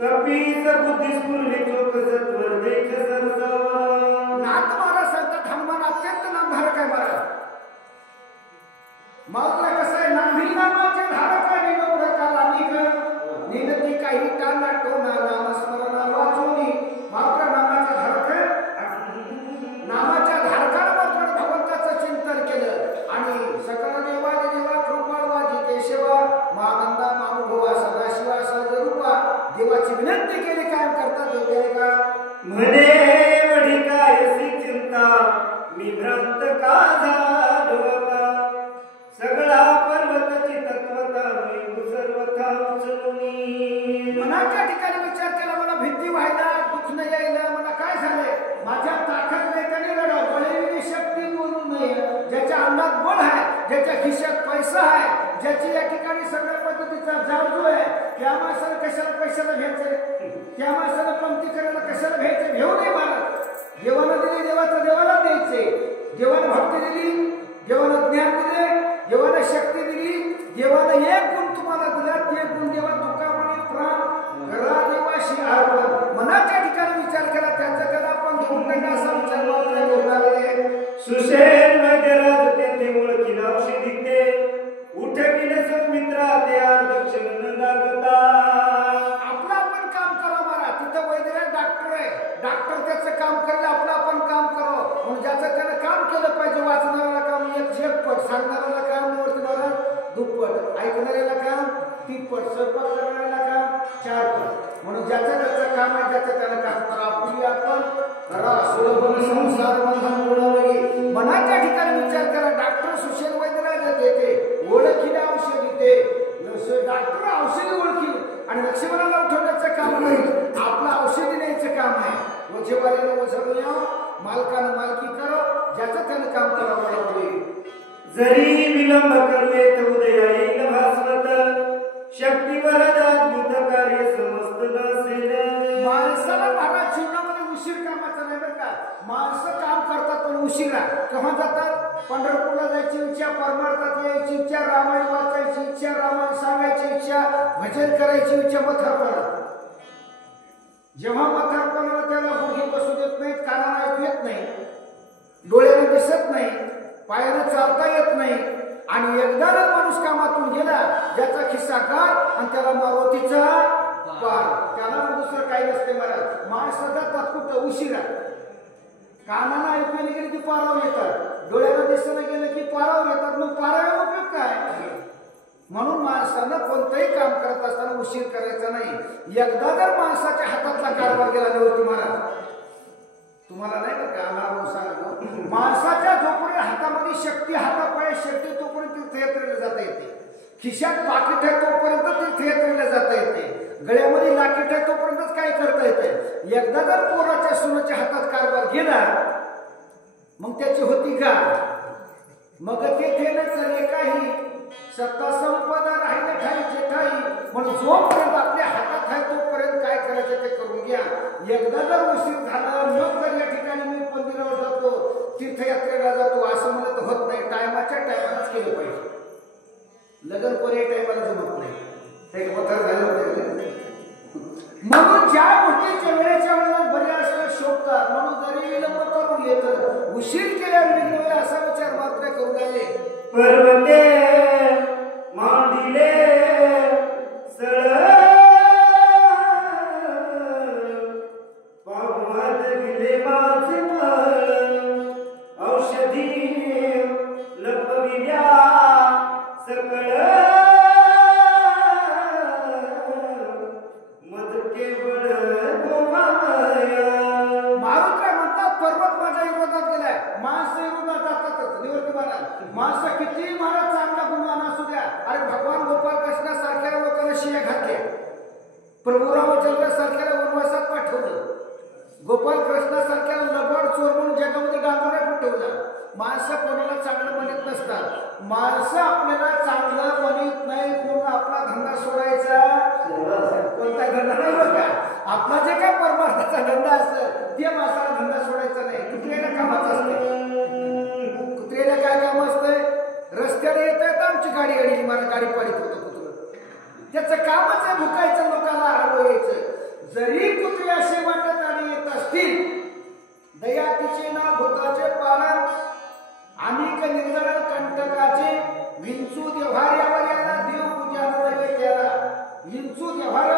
कपीस बुद्धि स्फुरली चोख सत्वर देख सरसावा. नाथ महाराज सांगतात हनुमान अत्यंत नामधारक आहे महाराज. मावळा कसं आहे नाभी नामाचे धारक आहे. निनती काही टाना टोना नामस्मरणा वाचुनी मात्र नामाचा धारकानं मात्र भगवंताचं चिंतन केलं आणि सकल देवादी देवा कृपाळवाजी केशवा मानंदा मानुभवा सदाशिवा सर्वरूपा देवाची विनंती केली. काय करता देव केले का म्हणे वडी कायसी चिंता मी भ्रांत का झालोता सगळा पर्वताची तत्वता मी सर्वथा उचलूनी. मनाच्या ठिकाणी विचार केला मला भीती व्हायला दुःख न यायला मला काय झालंय माझ्या ताकद लेखाने लढा बळीविणी शक्ती बोलू नये. ज्याच्या अंगात बळ आहे ज्याच्या खिशात पैसा आहे ज्याची या ठिकाणी सगळ्या पद्धतीचा जाळजो आहे त्या माणसाला कशाला पैशाला घ्यायचंय त्या माणसाला पंक्ती करायला कशाला घ्यायचं घेऊ नये महाराज. देवाला दिली देवाचं देवाला द्यायचे. देवाला भक्ती दिली देवाला ज्ञान दिले देवाला शक्ती दिली देवाला एक गुण तुम्हाला दिला ते गुण देवा तुका म्हणे प्राण घरा देवाशी अर्पण. मनाच्या ठिकाणी विचार केला त्यांचा त्याला आपण घेऊन असा विचार लावला. सुशेल वैद्यराज तेथे ओळखीला औषधी ते उठविले मित्रा त्या दक्षिण न लागता. आपलं आपण काम करा मारा. तिथं वैद्यराज डॉक्टर आहे डॉक्टर त्याचं काम करेल आपलं आपण काम करावं म्हणून ज्याचं त्यानं काम केलं पाहिजे. वाचणाऱ्याला काम एक पट सांगणाऱ्याला काम निवर्तणारा दुप्पट ऐकणाऱ्याला काम 3 पट स्वयंपाक करणाऱ्याला काम 4 पट म्हणून ज्याचं त्याचं काम आहे ज्याचं त्यानं काम करा. आपली आपण करा सुलभ संसार बंधन बुडवली. मनाच्या ठिकाणी विचार करा. डॉक्टर सुशेल वैद्यराज देते ओळखीला औषधी ते डॉक्टर औषधी ओळखी आणि लक्ष्मणाला उठवण्याचं काम नाही आपलं औषधी न्यायचं काम आहे. वजेवाल्याला वजवूया मालकानं मालकी करो ज्याचं त्यानं काम करावं. जरी विलंब करूये तर उदया येईल भास्वत शक्तीवर अद्भुत कार्य समस्त नसेल. माणसाला महाराज जीवनामध्ये उशीर कामाचा नाही बरं का. माणसं काम करतात पण उशिरा केव्हा जातात. पंढरपूरला जायची इच्छा परमार्थात यायची इच्छा रामायण वाचायची इच्छा रामायण सांगायची इच्छा भजन करायची इच्छा मथारपणात. जेव्हा मथारपणाला त्याला गुडघे बसू देत नाहीत कानाला ऐकू येत नाही डोळ्याने दिसत नाही पायाने चालता येत नाही आणि एकदाच माणूस कामातून गेला ज्याचा खिस्सा काढ आणि त्याला मारुतीचा पार त्याला दुसरं काही नसते महाराज. माणसं जातात कुठं उशिरा कानाला ऐकून गेली की पारावर येतात डोळ्याला दिसणं गेलं की पारावर येतात. मग पारावर उपयोग काय. म्हणून माणसानं कोणतंही काम करत असताना उशीर करायचा नाही. एकदा जर माणसाच्या हातातला कारभार गेला निवृत्ती महाराज तुम्हाला नाही का आम्हाला सांगा माणसाच्या जोपर्यंत हातामध्ये शक्ती हातापाय शक्ती तोपर्यंत तीर्थयात्रेला जाता येते. खिशात पाकिट आहे तोपर्यंत तीर्थयात्रेला जाता येते. गळ्यामध्ये लाकीट आहे तोपर्यंतच काय करता येते. एकदा जर पोराच्या सुनाच्या हातात कारभार गेला मग त्याची होती का मग ते चालले काही सत्ता संपदा राहिले ठाईचे ठाई म्हणून जोपर्यंत आपल्या हातात आहे तोपर्यंत काय करायचं ते करून घ्या. एकदा जर उशीर झाला लोक जर या ठिकाणी मी मंदिरावर जातो तीर्थयात्रेला जातो असं म्हणत होत नाही. टायमाच्या टायमालाच केलं पाहिजे. लग्न कोणी टायमाला जमत नाही ते पथर झालं होते. म्हणून ज्या गोष्टीच्या वेळेच्या वेळेला बऱ्याच शोधतात म्हणून जरी विलंब करून येतं उशीर केल्यावर असा विचार मात्र करू लागले. पर्वते मांडिले सळ पावत गेले माझे औषधी लपविल्या सकळ मद केवळ मारुत म्हणतात पर्वत माझ्या विरोधात गेलाय. माणसं विरोधात जातातच निवृत्ती महाराज. माणसं किती महाराज चांगला गुणवान असू द्या. अरे भगवान गोपाळ कृष्णा सारख्या लोकांना शिया घातल्या. प्रभू रामचंद्र सारख्याला वनवासात पाठवलं. गोपाळ कृष्णा सारख्याला लबाड चोर म्हणून जगामध्ये डांबऱ्या फुटवलं. माणसं कोणाला चांगलं म्हणत नसतात. माणसं आपल्याला चांगलं म्हणत नाही म्हणून आपला धंदा सोडायचा कोणता धंदा नाही बघा. आपला जे काय परमार्थाचा धंदा असतं ते माणसाला धंदा सोडायचा नाही. कुत्र्याला कामाचं असतं. कुत्र्याला काय काम असतंय रस्त्याला येत आहेत आमची गाडी मला गाडी पाडीत होतं कुत्र त्याचं कामच आहे भुकायचं लोकांना आडवं यायचं. जरी कुत्रे असे वाटत आणि येत असतील दयातीचे ना भूताचे पालन अनेक निर्दळ कंटकाचे विंचू व्यवहार यावर याला देव पूजा नव्हे त्याला विंचू व्यवहार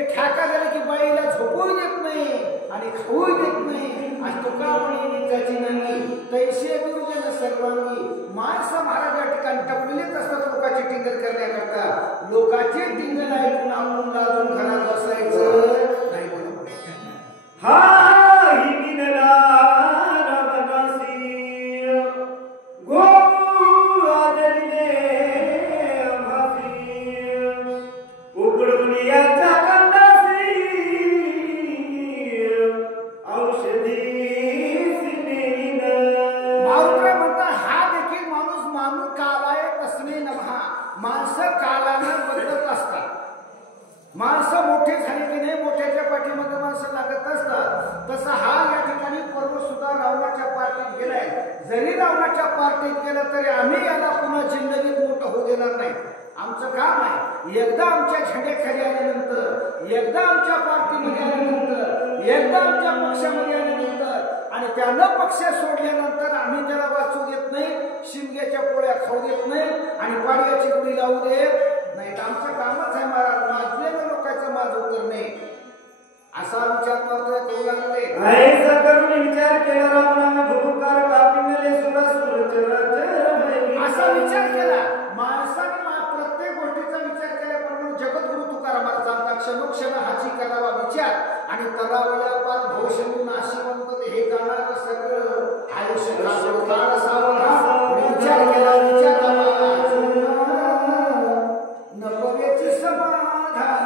ते ठाका झाले की बाईला झोपूही देत नाही आणि खाऊही देत नाही. आणि तुका म्हणे त्याची नंगी तैसे दुर्जन सर्वांगी. माणसं महाराज या ठिकाणी टपलेच असतात लोकांची टिंगल करण्याकरता. लोकांची टिंगल ऐकून आपण लाजून घरात बसायचं नाही. हा ही विनला रवदासी गो आदरिले भासी उकडून याचा कंदासी औषधी सिनेन. मारुत्र म्हणतात हा देखील माणूस मानून कालाय तसने नमहा. माणसं कालानं बदलत असतात. माणसं मोठे झाले की नाही मोठ्याच्या पाठीमध्ये माणसं लागत असतात. तसा हा या ठिकाणी पर्व सुद्धा रावणाच्या पार्टीत गेलाय. जरी रावणाच्या पार्टीत गेलं तरी आम्ही याला पुन्हा जिंदगीत मोठं होऊ देणार नाही. आमचं काम आहे एकदा आमच्या झेंड्याखाली आल्यानंतर, एकदा आमच्या पार्टीमध्ये आल्यानंतर, एकदा आमच्या पक्षामध्ये आल्यानंतर आणि त्यानं पक्ष सोडल्यानंतर आम्ही त्याला वाचू देत नाही, शिमग्याच्या पोळ्या खाऊ देत नाही आणि पाडव्याची गुढी लावू देत नाही. आमचं कामच आहे महाराज माजलेलं लोकांचं माज उतरणे. असा विचार करतोय करू लागले. ऐसा करून विचार केला रावणाने भूकार कापिनले सुरासुर चराचर. असा विचार केला माणसाने प्रत्येक गोष्टीचा विचार केल्याप्रमाणे जगद्गुरु तुकारामाला सांगतात क्षणोक्षण हाची करावा विचार आणि करावया पार भविष्य नाशिवंत हे जाणार सगळं आयुष्य काळ सावधा. विचार केला विचार नपवेची समाधान.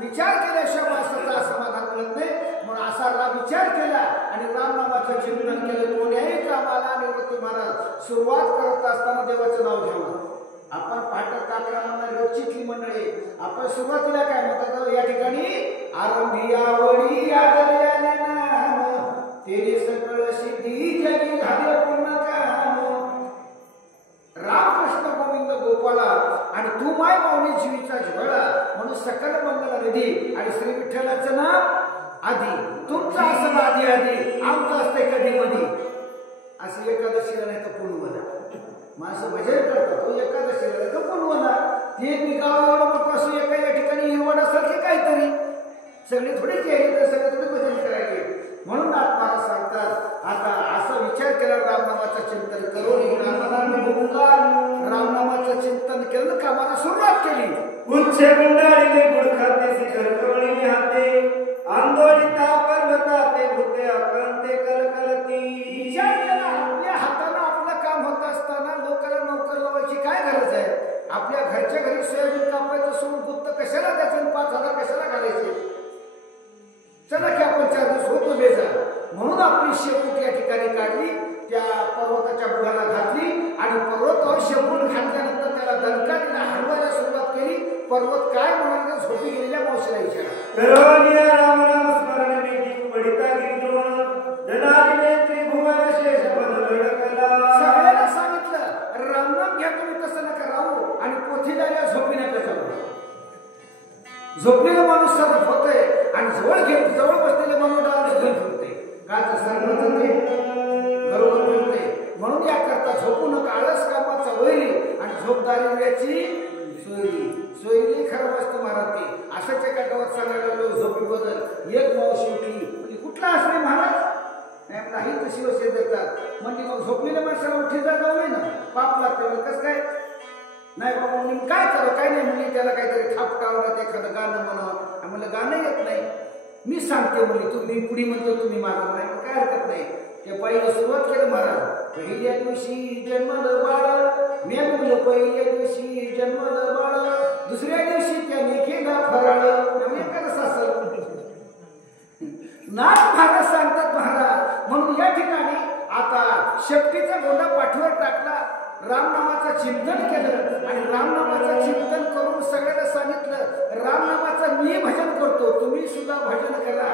विचार केल्याशिवाय माणसाचा समाधान मिळत नाही. म्हणून असा विचार केला आणि रामनामाचं चिंतन केलं. कोण्याही कामाला निवृत्ती महाराज सुरुवात करत असताना देवाचं नाव घेऊन. आपण पाठक काकडा म्हणणारी रोजची मंडळी आपण सुरुवातीला काय म्हणतात या ठिकाणी आरंभी आवडी आदरल्याने नाम तेरे सकळ सिद्धी जगी झाले पूर्ण काम. रामकृष्ण गोविंद गोपाला आणि तू माय पावणी जीवीचा जिव्हाळा म्हणून सकल मंगल निधी आणि श्री विठ्ठलाचं नाव आधी. तुमचं असं आधी आधी आमचं असतंय कधी मधी. असं एकादशीला नाही तर पुनवला माणसं भजन करतात. तो एकादशीला नाही तर पुनवला. ते मी गाव एवढं मोठं असं एका या ठिकाणी हिरवड असतात की काहीतरी सगळे थोडी केली तर सगळे थोडी भजन करायचे. म्हणून महाराज सांगतात आता असा विचार केला रामनामाचं चिंतन करून रामनामाचं चिंतन केलं कामाला सुरुवात केली. उच्च गुंडाळीले गुड खाते शिखर कवळीने हाते आंदोलिता पर्वता ते भूते अकंते कलकलती. विचार केला आपल्या हाताने आपलं काम होत असताना लोकांना नोकर लावायची काय गरज आहे. आपल्या घरच्या घरी सोयाबीन कापायचं सोडून गुप्त कशाला द्यायचं 5,000 कशाला घालायचे. चला की आपण 4 दिवस होतो बेजा. म्हणून आपली शेपूट या ठिकाणी काढली त्या पर्वताच्या बुडाला घातली आणि पर्वतावर शेपूट घातल्यानंतर त्याला दणका दिला हलवायला सुरुवात केली. पर्वत काय म्हणाल झोपी गेलेल्या मावशीला विचारा. रामनाम स्मरण मी पडिता गिरद्रोण धनादिने त्रिभुवन शेष बदलडकला. सगळ्यांना सांगितलं रामनाम घ्या तुम्ही तसं नका राहू आणि पोथीदार झोपी नका जाऊ. झोपलेला माणूस सतत होतोय आणि जवळ बसलेले माणूस डाळ घेऊन फिरते. काय घरोघर फिरते. म्हणून या करता झोपू नका. आळस कामाचा वैरी आणि झोपदारी वेळची सोयरी. सोयरी खरं बसते महाराज. ते अशाच एका गावात सांगायला लागलो झोपी बदल. एक मावशी उठली कुठला असले महाराज नाही तशी वसे देतात म्हणजे मग झोपलेल्या माणसाला उठी जाऊ नये ना पाप लागतं कसं काय नाही बाबा मी काय करू काय नाही मुली त्याला काहीतरी थापटावलं एखादं गाणं म्हणा. म्हणलं गाणं येत नाही मी सांगते मुली तुम्ही पुढी म्हणतो तुम्ही मागं नाही काय हरकत नाही. त्या बाईला सुरुवात केलं महाराज. पहिल्या दिवशी जन्मलं बाळ मी म्हणलं पहिल्या दिवशी जन्मलं बाळ दुसऱ्या दिवशी त्याने केला फराळ. कसं असं नाथ महाराज सांगतात महाराज. म्हणून या ठिकाणी आता शक्तीचा गोंडा पाठीवर टाकला. रामनामाचं चिंतन केलं आणि रामनामाचं चिंतन करून सगळ्यांना सांगितलं रामनामाचं मी भजन करतो तुम्ही सुद्धा भजन करा.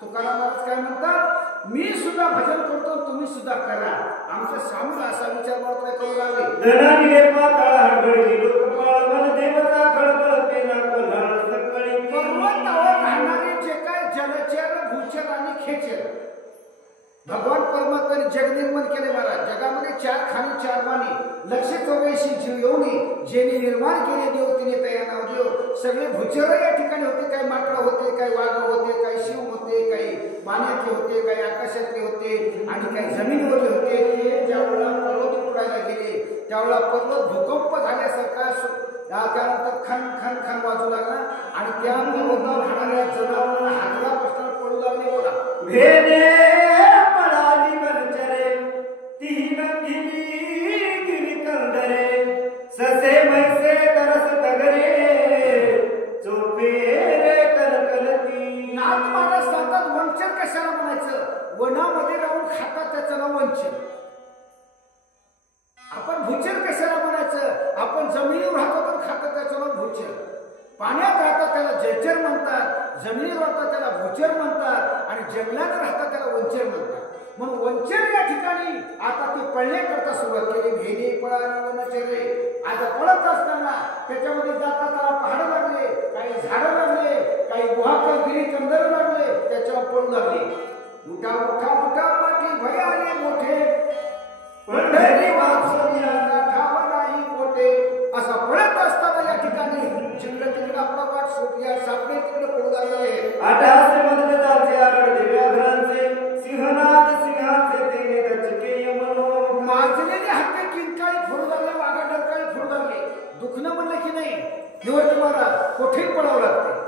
तुकाराम महाराज काय म्हणतात मी सुद्धा भजन करतो तुम्ही सुद्धा करा. आमच्या स्वामीला असा विचार मात्र करू लागले. धनादिने पाताळ हडबडली लोकपाळ मन देवता खळबळ केला कोल्हाळ सकळी. पर्वतावर राहणारे जे काय जलचर भूचर आणि खेचर भगवान परमात्म्याने जग निर्माण केले महाराज. जगामध्ये 4 खाणी 4 वाणी 184 जीव येऊनी जेणे निर्माण केले देव तिने तया नाव देव. सगळे भूचर या ठिकाणी होते. काही माकडं होते, काही वाघ होते, काही शिव होते, काही पाण्यातले होते, काही आकाशातले होते आणि काही जमिनीवरले होते. ते ज्यावेळेला पर्वत उडायला गेले त्यावेळेला पर्वत भूकंप झाल्यासारखा त्यानंतर खन खन खन वाजू लागला आणि त्या पर्वतावर राहणाऱ्या जनावरांना हातला प्रश्न पडू लागले. बघा भेदे पडाली वंचरे तीन गिरी कंदरे ससे मैसे तरस तगरे चोपे रे कलकलती. नाथ महाराज सांगतात वंचन कशाला म्हणायचं? वनामध्ये राहून खातात त्याचं नाव वंचन. आपण भूचर कशाला म्हणायचं? आपण जमिनीवर राहतो तर खातो त्याचं नाव भूचर. पाण्यात राहतात त्याला जलचर म्हणतात, जमिनीवर राहतात त्याला भूचर म्हणतात आणि जंगलात राहतात त्याला वंचर म्हणतात. म्हणून वंचर या ठिकाणी आता ते पळण्याकरता सुरुवात केली. भेदे पळाली वनचरे. आता पळत असताना त्याच्यामध्ये जाता त्याला पहाड लागले, काही झाडं लागले, काही गुहाकर गिरी कंदर लागले, त्याच्यावर पळू लागले. उठा उठा उठा पाठी भय आले मोठे पंढरी वाचूया ठाव नाही कोठे. असा पळत असताना या ठिकाणी जिकडे तिकडे आपला वाट सुटल्या सापडे तिकडे पळू लागले. आठासे मधले जाचे आरडे व्याघ्रांचे सिंहनाद सिंहाचे तेने दचके यमनो. माजलेले हत्ती किंकाळी फोडू लागले, वाघा डरकाळी फोडू लागले. दुखणं म्हणलं की नाही निवर्त महाराज कोठेही पळावं लागते.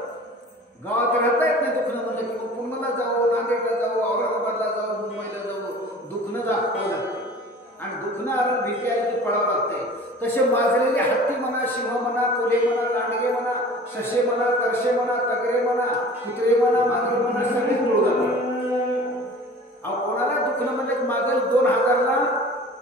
गावात राहता येत नाही दुखणं म्हणलं की पुण्याला जाऊ, नांदेडला जाऊ, औरंगाबादला जाऊ, मुंबईला जाऊ, दुखणं दाखवावं लागते आणि दुखणं आलं भीती आली की पळावं लागते. तसे माजलेले हत्ती म्हणा, सिंह म्हणा, कोल्हे म्हणा, लांडगे म्हणा, ससे म्हणा, तरसे म्हणा, तगरे म्हणा, कुत्रे म्हणा, मांजर म्हणा सगळीच पळू लागले. अहो कोणाला दुखणं म्हणजे मागील 2000ला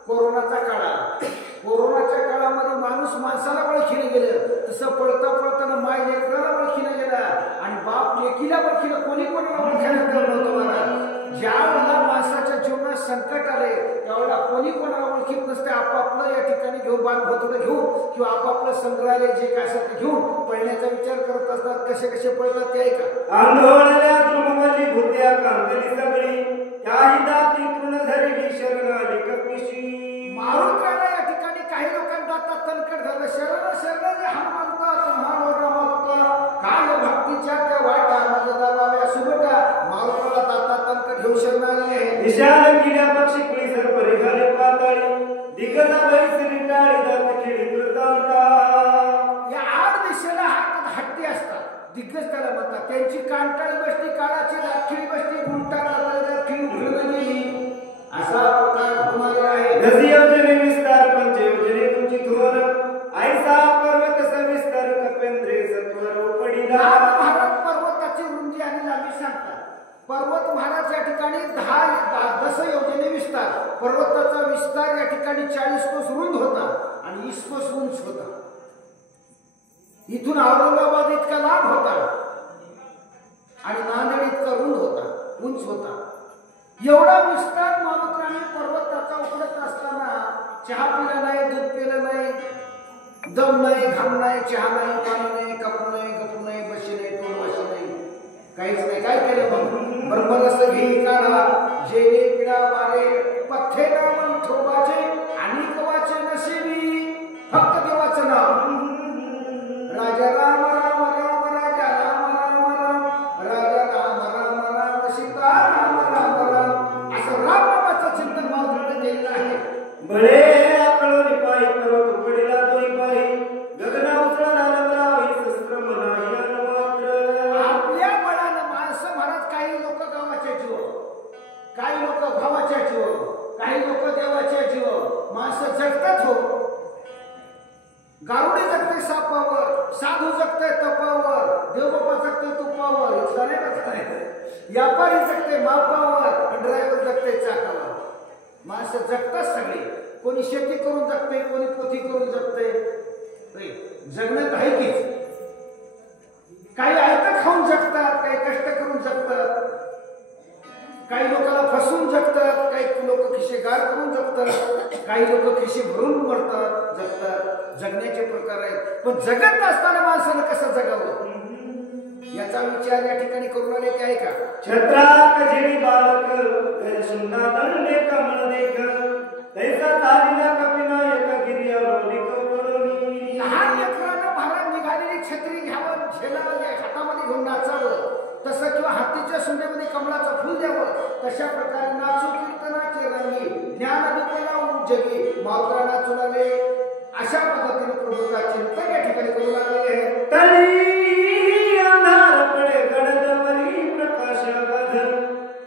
कोरोनाचा काळ आला. कोरोनाच्या काळामध्ये माणूस माणसाला ओळखीने गेलं तसं पळता पळताना माय लेकराला ओळखीने गेला आणि बाप लेकीला ओळखीनं कोणी कोणाला ओळखायला तयार नव्हतं. मला ज्या वेळेला माणसाच्या जीवनात संकट आले त्यावेळेला कोणी कोणाला ओळखीत नसते. आपापलं या ठिकाणी घेऊन बाणभोतडं घेऊन किंवा आपापलं संग्रहालय जे काय असेल ते घेऊन पळण्याचा विचार करत असतात. कसे कसे पळतात ते ऐका. आंधळल्या द्रुमवली भूत्या कांदली सगळी काही दाती तृण धरली शरण आली कपिशी. मारुतीला या ठिकाणी काही लोकांना आता तणकट झालं. शरण शरण हनुमंता तुम्हाला रमवता काय भक्तीच्या त्या वाटा माझा दाबाव्या सुबटा. मारुतीला दाता तणकट घेऊन शरण आले. विशाल किड्या पक्षी कुळी सरपरी घाले पाताळी दिगजा बैसरी टाळी दात खिळी वृत्तांता. या 8 दिशेला हत्ती असतात, दिग्गज त्याला म्हणतात. त्यांची कांटाळी बसली, काळाची राखीळी बसली, गुंटा राखीळी उघडून गेली. असा प्रकार होणार आहे. दसी योजने विस्तार पंच योजने तुमची थोर ऐसा पर्वत सविस्तार कपेंद्रे सत्वर पडिला. महाराज पर्वताची रुंदी आणि लांबी सांगतात. पर्वत महाराज या ठिकाणी 10 योजने विस्तार. पर्वताचा विस्तार या ठिकाणी 40 कोस रुंद होता आणि 20 कोस उंच होता. इथून औरंगाबाद इतका लांब होता आणि नांदेड इतका रुंद होता, उंच होता. एवढा विस्तार मारुतीने पर्वताचा उकडत असताना चहा पिला नाही, दूध पिलं नाही, दम नाही, घाम नाही, चहा नाही, पाणी नाही, कापू नाही, गपू नाही, बशी नाही, तोंड वाशी नाही, काहीच नाही. काय केलं मग? बरबरस घे काढा जेणे पिडा वारे पथ्थे नावन ठोबाचे आणि कवाचे नशिबी फक्त देवाचं नाव. राजा राम राम राम राजा राम राम राम राजा राम राम राम सीता राम राम राम असं रामनामाचं चिंतन मारुतीने केलेलं आहे. बळे आकळून पायी पर्वत पडिला दोई पायी गगना उसळला नंद्रावी शस्त्र मनाई अनुमात्र. आपल्या बळानं माणसं महाराज काही लोक गावाच्या जीव, काही लोक भावाच्या जीव, काही लोक देवाच्या जीव माणसं जगतात. हो गारुडी जगते सापावर, साधू जगते तपावर, देवबापा जगते तुपावर, इथला नाही बघताय. व्यापारी जगते मापावर, ड्रायव्हर जगते चाकावर. माणसं जगतात सगळे. कोणी शेती करून जगते, कोणी पोथी करून जगते. जगण्यात आहे कीच. काही आयतं खाऊन जगतात, काही कष्ट करून जगतात, काही लोकांना फसवून जगतात, काही लोक खिशे गार करून जगतात, काही लोक खिशे भरून मरतात, जगतात. जगण्याचे प्रकार आहेत. पण जगत असताना माणसानं कसं जगावं याचा विचार या ठिकाणी करून आले ते आहे का? छत्रा कजेरी बालक घर सुंदा दंडे कमळ देख तैसा तारिला कपिनायक गिरी जसं किंवा हातीच्या सुंदीमध्ये कमळाचं फुल द्यावं तशा प्रकारे नाचू कीर्तनाचे रंगी ज्ञान दिपला जगी मावळा नाचू लागले. अशा पद्धतीने प्रभूचा चिंतन या ठिकाणी करू लागले. तळी अंधार पडे गडदवरी प्रकाश गध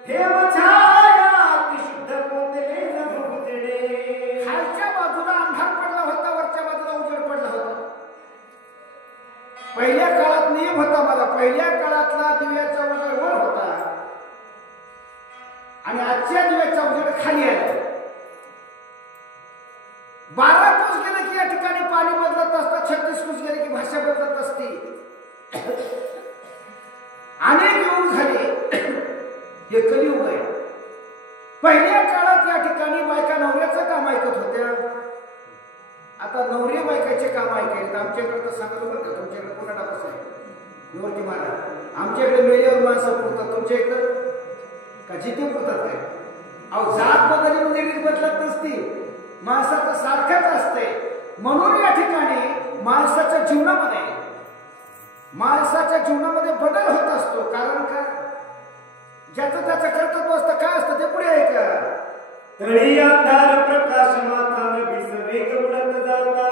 हेम छाया शुद्ध पोतले नभुजडे. खालच्या बाजूला अंधार पडला होता, वरच्या बाजूला उजेड पडला होता. पहिल्या काळात नियम होता मला, पहिल्या काळातला दिव्याचा उजेड वर होता आणि आजच्या दिव्याचा उजेड खाली आला. 12 कोस गेले की या ठिकाणी पाणी बदलत असतात, 36 कोस गेले की भाषा बदलत असते. अनेक युग झाले, हे कलियुग आहे. पहिल्या काळात या ठिकाणी बायका नवऱ्याचं काम ऐकत होत्या, आता नवरे बायकाचे काम ऐकायचे. आमच्याकडे तर सांगतो बरं का, तुमच्याकडे कोणाला कसं आहे निवृत्ती महाराज, आमच्याकडे मेल्यावर माणसं पुरतात, तुमच्या इकडं का जिथे पुरतात काय. अहो जात बदलून लेडीज बदलत नसती, माणसाचं सारखंच असते. म्हणून या ठिकाणी माणसाच्या जीवनामध्ये बदल होत असतो. कारण का, ज्याचं त्याचं कर्तव्य असतं, काय असतं ते पुढे आहे का. तळी अंधार प्रकाश माथा नभीस वेग उडत जाता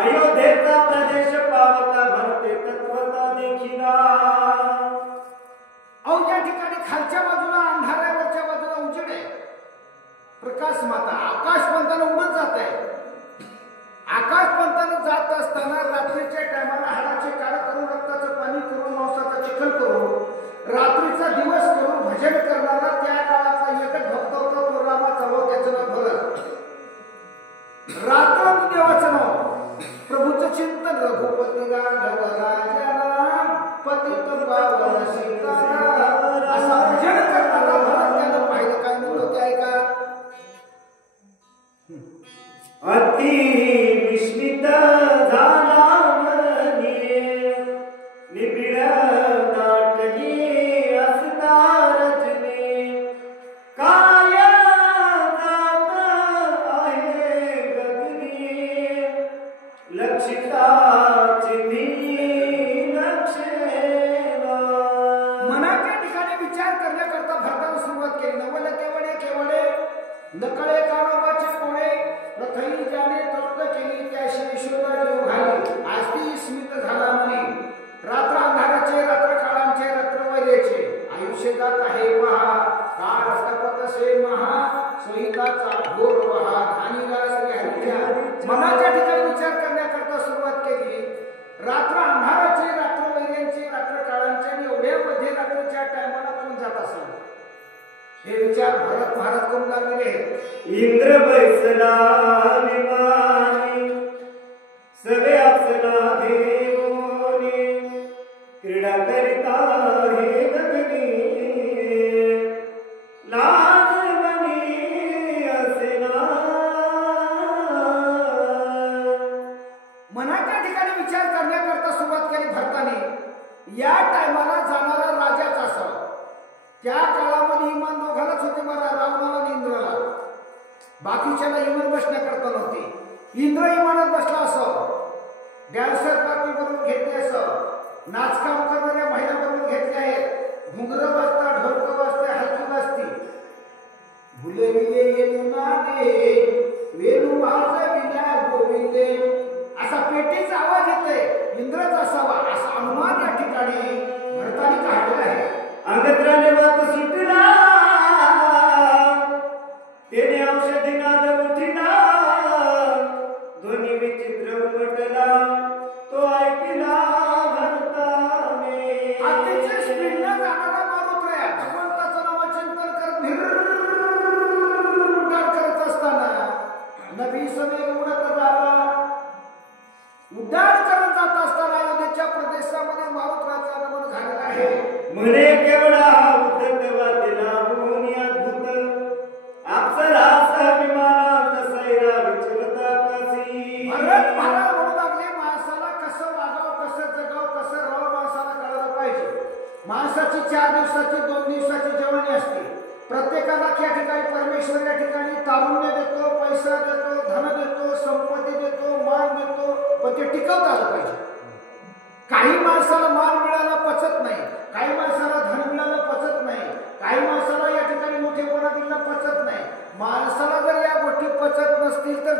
अयोध्येचा प्रदेश पावता भरते तत्वता देखिना. अहो या ठिकाणी खालच्या बाजूला अंधार आहे, वरच्या बाजूला उजेड आहे. प्रकाश माता आकाश पंथानं उडत जात आहे. आकाश पंथानं जात असताना रात्रीच्या टायमाला हाडाचे काळ करून, रक्ताचं पाणी करून, मांसाचा चिखल करून, रात्रीचा दिवस करून भजन करणारा त्या काळाचा एकच भक्त होता, तो रामाचा भाऊ, त्याचं नाव भरत. रात्र देवाचं नाव, प्रभूचं चिंतन रघुपती राघव राजा पतित पावन सीताराम असा भजन करणारा भरत. त्यानं पाहिलं काय म्हणतो ते ऐका. अति विस्मित झाला मनी निबिड दाटली असता रजनी काय जात आहे गगनी लक्षिताची लक्षेना. मनाच्या ठिकाणी विचार करण्याकरता भरताना सुरुवात केली. नवल केवळे नकळे काळोबाचे कोळे प्रथई ज्याने तप्त केली त्याशी यशोदा जीव घाली आस्ती स्मित झाला म्हणे. रात्र अंधाराचे, रात्र काळांचे, रात्र वैरेचे आयुष्य जात आहे पहा. काळ तपत से महा संहिताचा घोर वहा धानीला श्रीहरीच्या. मनाच्या ठिकाणी विचार करण्याकरता सुरुवात केली. रात्र अंधाराचे, रात्र वैऱ्यांचे, रात्र काळांचे आणि एवढ्या मध्ये रात्रीच्या टायमाला कोण जात असावं हे विचार भरत महाराज करू लागले. इंद्र बैसला विमानी सवे अप्सरा देवोनी क्रीडा करिता हे गगनी लाजवनी असेना. मनाच्या ठिकाणी विचार करण्याकरता सुरुवात केली भरताने. या टायमाला जाणारा राजाच असावा. त्या काळामध्ये इमान दोघांनाच होते मला, रावणाला आणि इंद्राला. बाकीच्याला इमान बसण्याकरता नव्हते. इंद्र इमानात बसला असावं, डॅन्सर पार्टी बरोबर घेतले असावं, नाचकाम करणाऱ्या महिला बरोबर घेतल्या आहेत, घुंगरं वाजता, ढोलक वाजते, हलकी वाजते. भुलविले येनुनाने वेणू वाजविल्या गोविंदे असा पेटीचा आवाज येतोय, इंद्रच असावा असा अनुमान या ठिकाणी भरताने काढलेला आहे. अंगत्राने वात सुटला तेने औषधी नाद उठिला ध्वनी विचित्र उमटला तो ऐकला भरताने. अतिशय स्पीडनं जाणारा मारुत आहे. भगवंताचं नामचिंतन करत असताना नभी सवे उडत झाला. उड्डाण करत जात असताना अयोध्येच्या प्रदेशामध्ये मारुतराचं आगमन झालेलं आहे. म्हणे केवढा उद्धत वाटेला भूमी अद्भुत अप्सरा विमानात सैरा विचलता कशी. भरत महाराज म्हणू लागले माणसाला कसं वागावं, कसं जगावं, कसं राहावं माणसाला कळायला पाहिजे. माणसाची 4 दिवसाची 2 दिवसाची जेवणी असते. प्रत्येकाला या ठिकाणी परमेश्वर या ठिकाणी तारुण्य देतो, पैसा देतो, धन देतो, संपत्ती देतो, मान देतो, पण ते टिकवता आलं पाहिजे. काही माणसाला मान मिळायला पचत नाही, काही माणसाला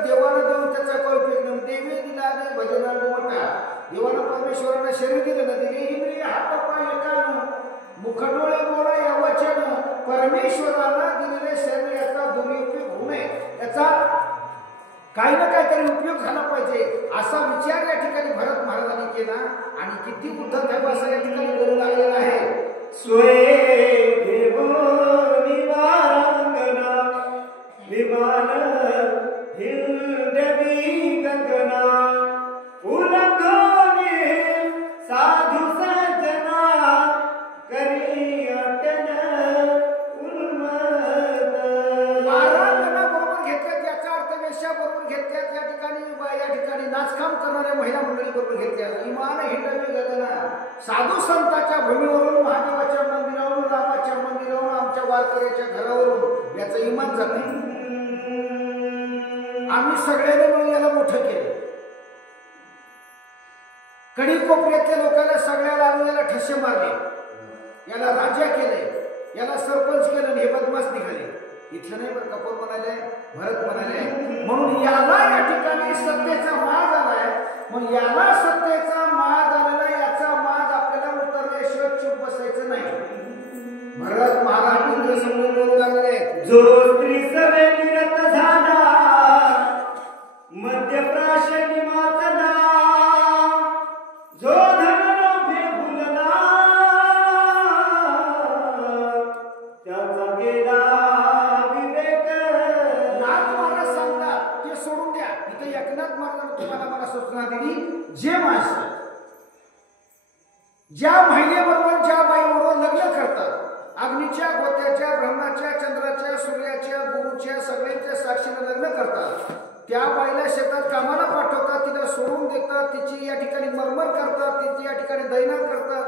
देवाला देऊन त्याचा काही उपयोग नाही. देवी दिला दे भजना मोठा. देवाला परमेश्वराला शरीर दिलं ना, दिले इंद्रिय हात पाय कान मुख डोळे बोला या वचन. परमेश्वराला दिलेले शरीर याचा दुरुपयोग होऊ नये, याचा काही ना काहीतरी उपयोग झाला पाहिजे असा विचार या ठिकाणी भरत महाराजांनी केला. आणि किती बुद्ध भाषा या ठिकाणी बोलू लागलेला आहे. स्वये देवो निवारंगना विमान हिंदवी गगना उलंघने साधू सजना करी अटन उन्मत. वारांगना बरोबर घेतल्यात याचा अर्थ वेश्या बरोबर घेतल्यात या ठिकाणी नाचकाम करणाऱ्या महिला मंडळी बरोबर घेतल्यात. विमान हिंदवी गगना साधू संतांच्या भूमीवरून महादेवाच्या मंदिरावरून रामाच्या मंदिरावरून आमच्या वारकऱ्याच्या घरावरून याचं इमान जाते. आम्ही सगळ्यांनी मिळून याला मोठं केलं. कडी कोपऱ्यातल्या लोकांना सगळ्याला आणून याला ठसे मारले, याला राजा केले, याला सरपंच केलं. हे बदमाश निघाले. इथलं नाही बरं, कपूर म्हणाले, भरत म्हणाले. म्हणून याला या ठिकाणी सत्तेचा माज आलाय. मग याला सत्तेचा माज आलेला, याचा माज आपल्याला उतरल्याशिवाय चूप बसायचं नाही. भरत महाराज इंद्र समोर बोलू लागले. जो स्त्री सवे निरत झाला मध्यप्राशनी मातना जो धन लोभे भुलला त्याचा गेला विवेक. नाथ महाराज सांगतात ते सोडून द्या. इथे एकनाथ महाराजांनी तुम्हाला मला सूचना दिली. जे माणसं ज्या महिलेबरोबर ज्या बाईबरोबर लग्न करतात, अग्नीच्या गोत्याच्या ब्रह्माच्या चंद्राच्या सूर्याच्या गुरुच्या सगळ्यांच्या साक्षीने लग्न करतात, त्या बाईला शेतात कामाला पाठवतात, तिला सोडून देतात, तिची या ठिकाणी मरमर करतात, तिची या ठिकाणी दैना करतात,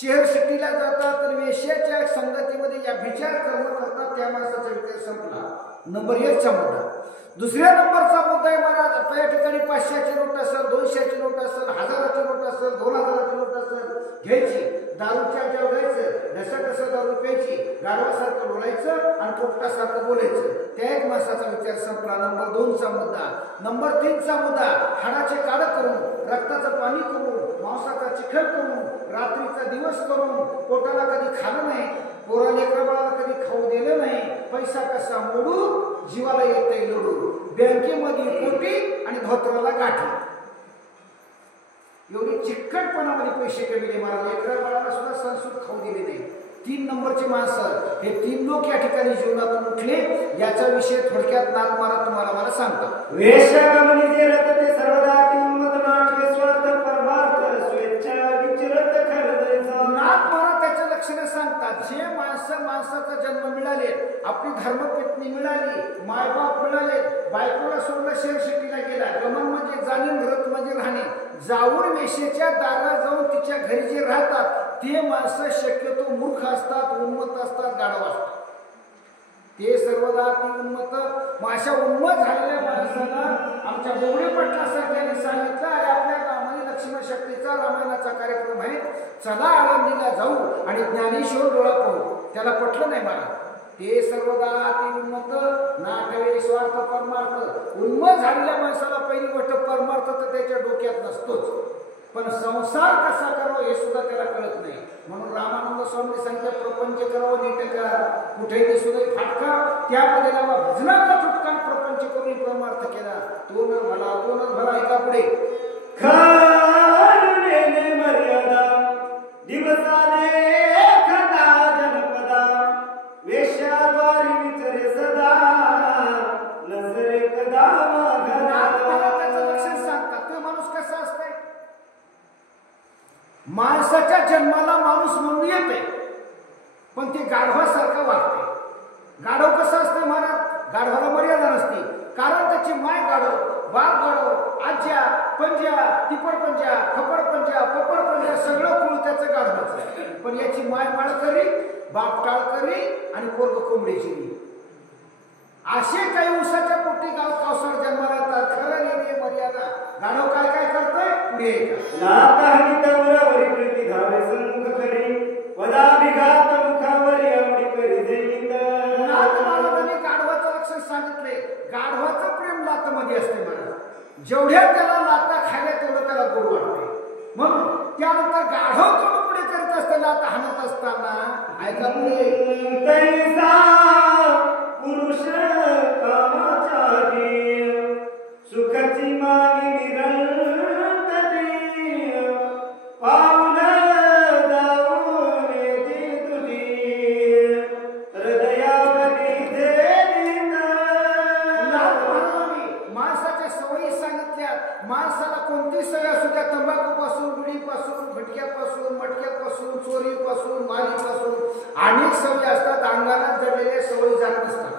शहर सिटीला जातात, तर वेश्याच्या संगतीमध्ये या विचार कर्म करतात. त्या माणसाचा विचार संपला. नंबर 1 चा मुद्दा. दुसऱ्या नंबरचा मुद्दा आहे महाराज, या ठिकाणी 500ची नोट असेल, 200ची नोट असेल, 1000ची नोट असेल, 2000ची नोट असेल, घ्यायची. दारूच्या जेव्हा घ्यायचं, ढसं दारू प्यायची, गाढवासारखं बोलायचं आणि पोपटासारखं बोलायचं. त्या एक माणसाचा विचार संपला. नंबर 2 चा मुद्दा. नंबर 3 चा मुद्दा, हाडाचे काढ करून, रक्ताचं पाणी करून, मांसाचा चिखल करून, रात्रीचा दिवस करून, पोटाला कधी खाल्लं नाही, पोरा लेकराबाळाला कधी खाऊ दिलं नाही, पैसा कसा मोडू, जीवाला येतंय लोडू, बँकेमध्ये कोटी आणि धोत्राला गाठी. एवढी चिकटपणामध्ये पैसे कमिले महाराज. लेकराबाळाला सुद्धा संस्कृत खाऊ दिले नाही. 3 नंबरचे माणसं, हे 3 लोक या ठिकाणी जीवनातून उठले. याचा विषय थोडक्यात नाथ महाराज तुम्हाला मला सांगतात. वेश्यागमनी जे रत ते सर्वदा किंमत नाटके स्वार्थ परमार्थ स्वेच्छा विचरत खरदयचा. नाथ महाराज त्याच्या लक्षणे सांगतात. जे माणसाचा जन्म मिळाले, आपली धर्मपत्नी मिळाली, मायबाप मिळाले, बायकोला सोडलं शहर सिटीला गेला, गमन म्हणजे जाणीन, व्रत म्हणजे राहणे, जाऊन वेश्येच्या दारात जाऊन तिच्या घरी जे राहतात ते माणसं शक्यतो मूर्ख असतात, उन्मत्त असतात, गाढव असतात. ते सर्वदा ती उन्मत्त. अशा उन्मत झालेल्या माणसाला आमच्या बोबडे पटलासारख्याने सांगितलं, अरे आपल्या गावामध्ये लक्ष्मण शक्तीचा रामायणाचा कार्यक्रम आहे, चला आळंदीला जाऊ आणि ज्ञानेश्वर डोळा पाहू. त्याला पटलं नाही मला. ते सर्वदा ती उन्मत्त, नाटवे स्वार्थ परमार्थ. उन्मत झालेल्या माणसाला पहिली गोष्ट परमार्थ तर त्याच्या डोक्यात नसतोच, पण संसार कसा करावा हे सुद्धा त्याला कळत नाही. म्हणून रामानंद स्वामी सांगितलं, प्रपंच करावं नीट करा, कुठेही सुद्धा फाटका त्यामध्ये लावा, भजनाचा चुटकान प्रपंच करून परमार्थ केला, तो न भला एका पुढे खारणे मर्यादा दिवसाने एखादा जनपदा वेश्याद्वारी विचरे सदा नजरे कदा माघरा. त्याचं लक्षण सांगतात. ते माणूस कसा असते, माणसाच्या जन्माला माणूस म्हणून येते, पण ते गाढवासारखं वागते. गाढव कसं असते महाराज, गाढवाला मर्यादा नसते, कारण त्याची माय गाढव, बाप गाढव, आज्या पंजा, तिपडपंजा, खपडपंजा, पपडपंजा सगळं कुळ त्याचं गाढवाचं आहे. पण याची माय माळकरी, बाप टाळकरी आणि पोरग कोंबडीची. असे काही उसाच्या पोटी गाव कावसाळ जन्माला येतात. खरं नाही मर्यादा. गाढव काय काय करतोय पुढे गाढवाचं लक्षण सांगितले. गाढवाचं प्रेम लातमध्ये असते. जेवढ्या त्याला लाता खायला तेवढं त्याला गोड वाटते. म्हणून त्यानंतर गाढव तोंड पुढे करीत असताना लाता हाणत असताना ऐका पुढे तैसा पुरुष कामाचारी सुखाची मागे निरंतरी पाऊल जाऊन येते तुझी हृदयावरी माणसाच्या सवयी सांगितल्या. माणसाला कोणती सवय असू द्या, तंबाखूपासून, गुढीपासून, भटक्यापासून, मटक्यापासून, चोरीपासून, मालीपासून अनेक सवयी असतात. अंगाला जडलेल्या सवयी जात नसतात.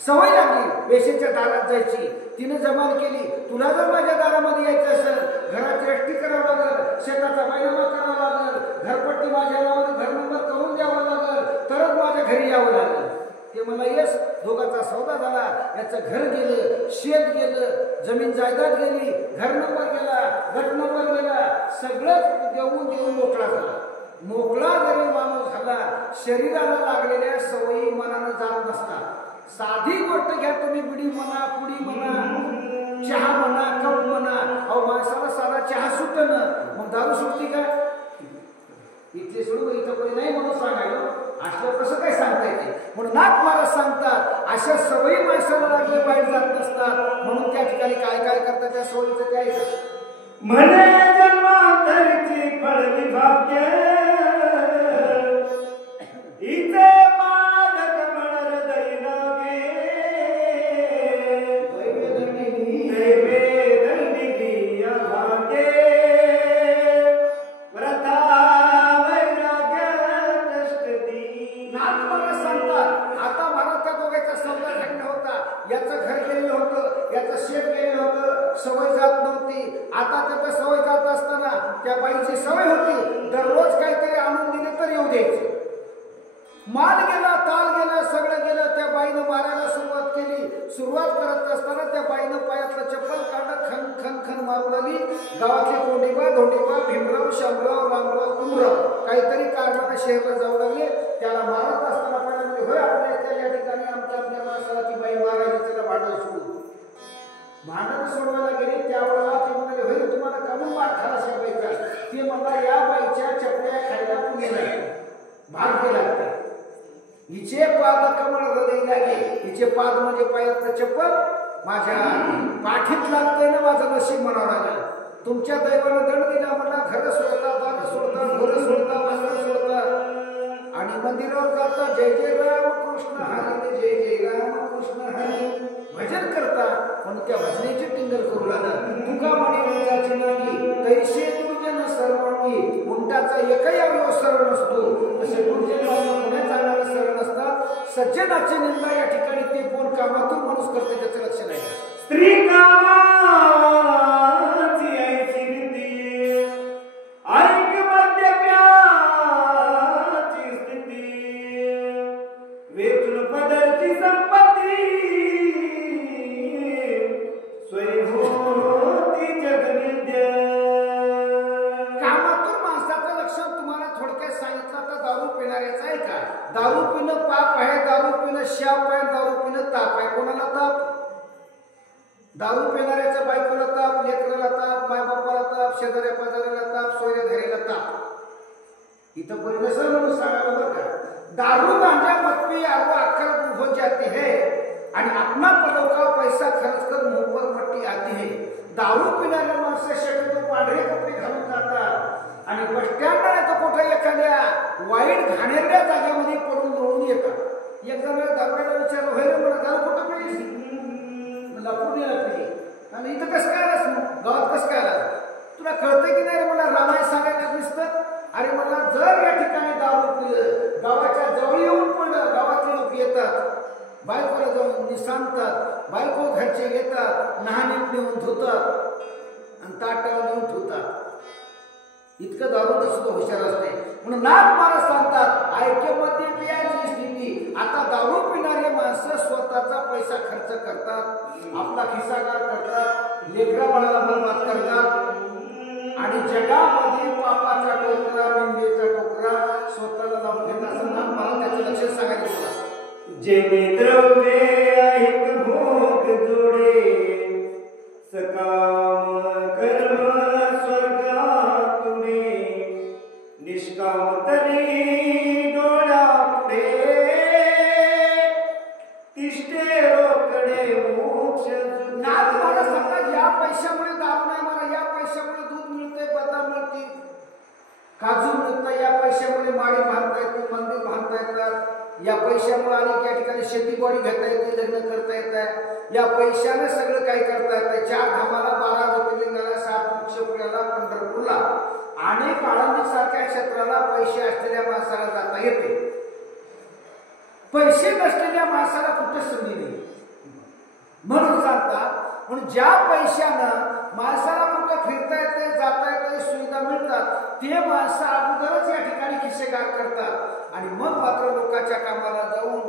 सवय लागली वेशेच्या दारात जायची, तिने जमाल केली. तुला जर माझ्या दारामध्ये यायचं असेल, घराची रट्टी करावं लागेल, शेताचा बैनामा करावा लागेल, घरपट्टी माझ्या नावाने घर नंबर करून द्यावं लागेल, तरच माझ्या घरी यावं लागेल. ते मला यश दोघांचा सौदा झाला. याचं घर गेलं, शेत गेलं, जमीन जायदाद गेली, घर नंबर गेला, गट नंबर गेला, सगळंच देऊन देऊन मोकळा झाला. मोकळा जरी माणूस झाला, शरीराला लागलेल्या सवयी मनानं जात नसतात. साधी गोष्ट घ्या तुम्ही, बिडी म्हणा, पुडी म्हणा, चहा म्हणा, कप म्हणा. अहो माणसाला साधा चहा सुटणं, मग दारू सुटती का? इथे सोडून इथं कोणी नाही म्हणून सांगायला असलं कसं काय सांगता येते. म्हणून नाथ महाराज सांगतात अशा सवयी माणसाला लागले वाईट जात नसतात. म्हणून त्या ठिकाणी काय काय करतात त्या सवयीचं काय म्हणे जन्मांतरीची फळ विभाग्य इथे मादक मळ हृदय लागे दैवे दंडिगी अभागे व्रता वैराग्य नष्टती. नाथ महाराज सांगतात आता महाराज त्या दोघांचा सौदा झालेला होता. याचं घर गेलेलं होतं, याचं शेत गेलेलं होतं, सवय जात नव्हती. आता त्याचं सवय जात असताना त्या बाईची सवय होती दररोज काहीतरी आणून दिले तर येऊ द्यायचे. माल गेला, ताल गेला, सगळं गेलं. त्या बाईनं मारायला सुरुवात केली. सुरुवात करत असताना त्या बाईनं पायातलं चप्पल काढलं, खन खन खन मारून आली. गावातले कोंडीबा, धोंडीबा, भीमराव, शामराव, रामराव, कुमराव काहीतरी काढलं, शहराला जाऊ लागले. त्याला मारत असताना पहिला म्हणजे होय आपल्या या ठिकाणी आमच्या आपल्या माणसाला ती बाई मारायची, त्याला भांडण सोडू. भांडण सोडवायला गेले त्यावेळेला ते म्हणाले होय तुम्हाला कमी मार खाला शिकवायचा. ते म्हणला या बाईच्या चपल्या खायला पुणे नाही, भाग केला. हिचे पाद कमळ हृदय लागे. हिचे पाद म्हणजे पायातलं चप्पल माझ्या पाठीत लागतंय ना, माझं नशीब म्हणावं लागेल. तुमच्या दैवानं दंड दिला म्हणला, घर सोडता, दार सोडता, घर सोडता, वस्त्र सोडता आणि मंदिरावर जाता. जय जय राम कृष्ण हरी, जय जय राम कृष्ण हरी भजन करता. म्हणून त्या भजनेची टिंगल करू लागला. तुका म्हणे उंटाची नागी कैसे दुर्जन सर्वांगी. उंटाचा एकही अवयव सरळ नसतो, तसे दुर्जन पुढे चालणारे सरळ नसतात. सज्जनाची निंदा या ठिकाणी ते कोण कामातून माणूस करते त्याचं लक्ष नाही. स्त्री कामाची ऐची रीती ऐक मद्यप्याची स्थिती वेचून पदरची संपत्ती स्वयं होती जगनिद्य. कामातून माणसाचं लक्षण तुम्हाला थोडक्यात सांगितलं. तर दारू पिणाऱ्याचं आहे का? दारू पिणं पाप आहे, दारू पिणं शाप आहे, दारू पिणं ताप आहे. कोणाला ताप? दारू पिणाऱ्याच्या बायकोला ताप, लेकराला ताप, मायबापाला ताप, शेजाऱ्या पाजाऱ्याला ताप, सोयऱ्या धैर्याला ताप. इथं परिणसर म्हणून सांगायला बरं का, दारू गांजा मत आरो अक्कल हो जाती है आणि अपना पदों का पैसा खर्च कर मुंह पर मट्टी आती है. दारू पिणाऱ्या माणसं शक्यतो पांढरे कपडे घालून जातात आणि बस स्टँड नाही तर कुठे एखाद्या वाईट घाणेरड्या जागेमध्ये पडून लोळून येतात. एक जण दारूला विचारलं होय रे मला दारू कुठं पिलीस? पुण्याला पिली. आणि इथं कसं काय आलास, गावात कसं काय आलास? तुला कळतंय की नाही मला रामायण सांगायला दिसतं. अरे मला जर या ठिकाणी दारू पिलं, गावाच्या जवळ येऊन पडलं, गावातले लोक येतात, बायकोला जाऊन निसांतात, बायको घरचे येतात, नहाणीत नेऊन धुतात आणि ताटावर नेऊन ठेवतात. इतकं दारू सुद्धा हुशार असते. म्हणून नाथ महाराज सांगतात ऐक्यमध्ये पियाची स्थिती. आता दारू पिणारे माणसं स्वतःचा पैसा खर्च करतात, आपला खिस्सागार करतात, लेकरा बाळाला बरबाद करतात आणि जगामध्ये पापाचा टोकरा, निंदेचा टोकरा स्वतःला लावून घेत. असं नाथ महाराज त्याचं लक्ष सांगायचं मला. जे द्रव्ये ऐक भोग जोडे पैशामुळे दारू नाही मला, या पैशामुळे दूध मिळते, बदाम मिळते, काजू मिळतं, या पैशामुळे माळी बांधता येते, मंदिर बांधता येतात, या पैशामुळे अनेक या ठिकाणी शेतीवाडी घेता येते, लग्न करता येतात, या पैशाने सगळं काही करता येतं. 4 धामाला, 12 ज्योतिर्लिंगाला, 7 मोक्षपुऱ्याला, पंढरपूरला, अनेक आळंदी सारख्या क्षेत्राला पैसे असलेल्या माणसाला जाता येते. पैसे नसलेल्या माणसाला कुठे संधी नाही. म्हणून सांगतात, म्हणून ज्या पैशानं माणसाला कुठं फिरता येते, जाता येते, सुविधा मिळतात, ते माणसं अगोदरच या ठिकाणी खिस्सेगार करतात आणि मग मात्र लोकांच्या कामाला जाऊन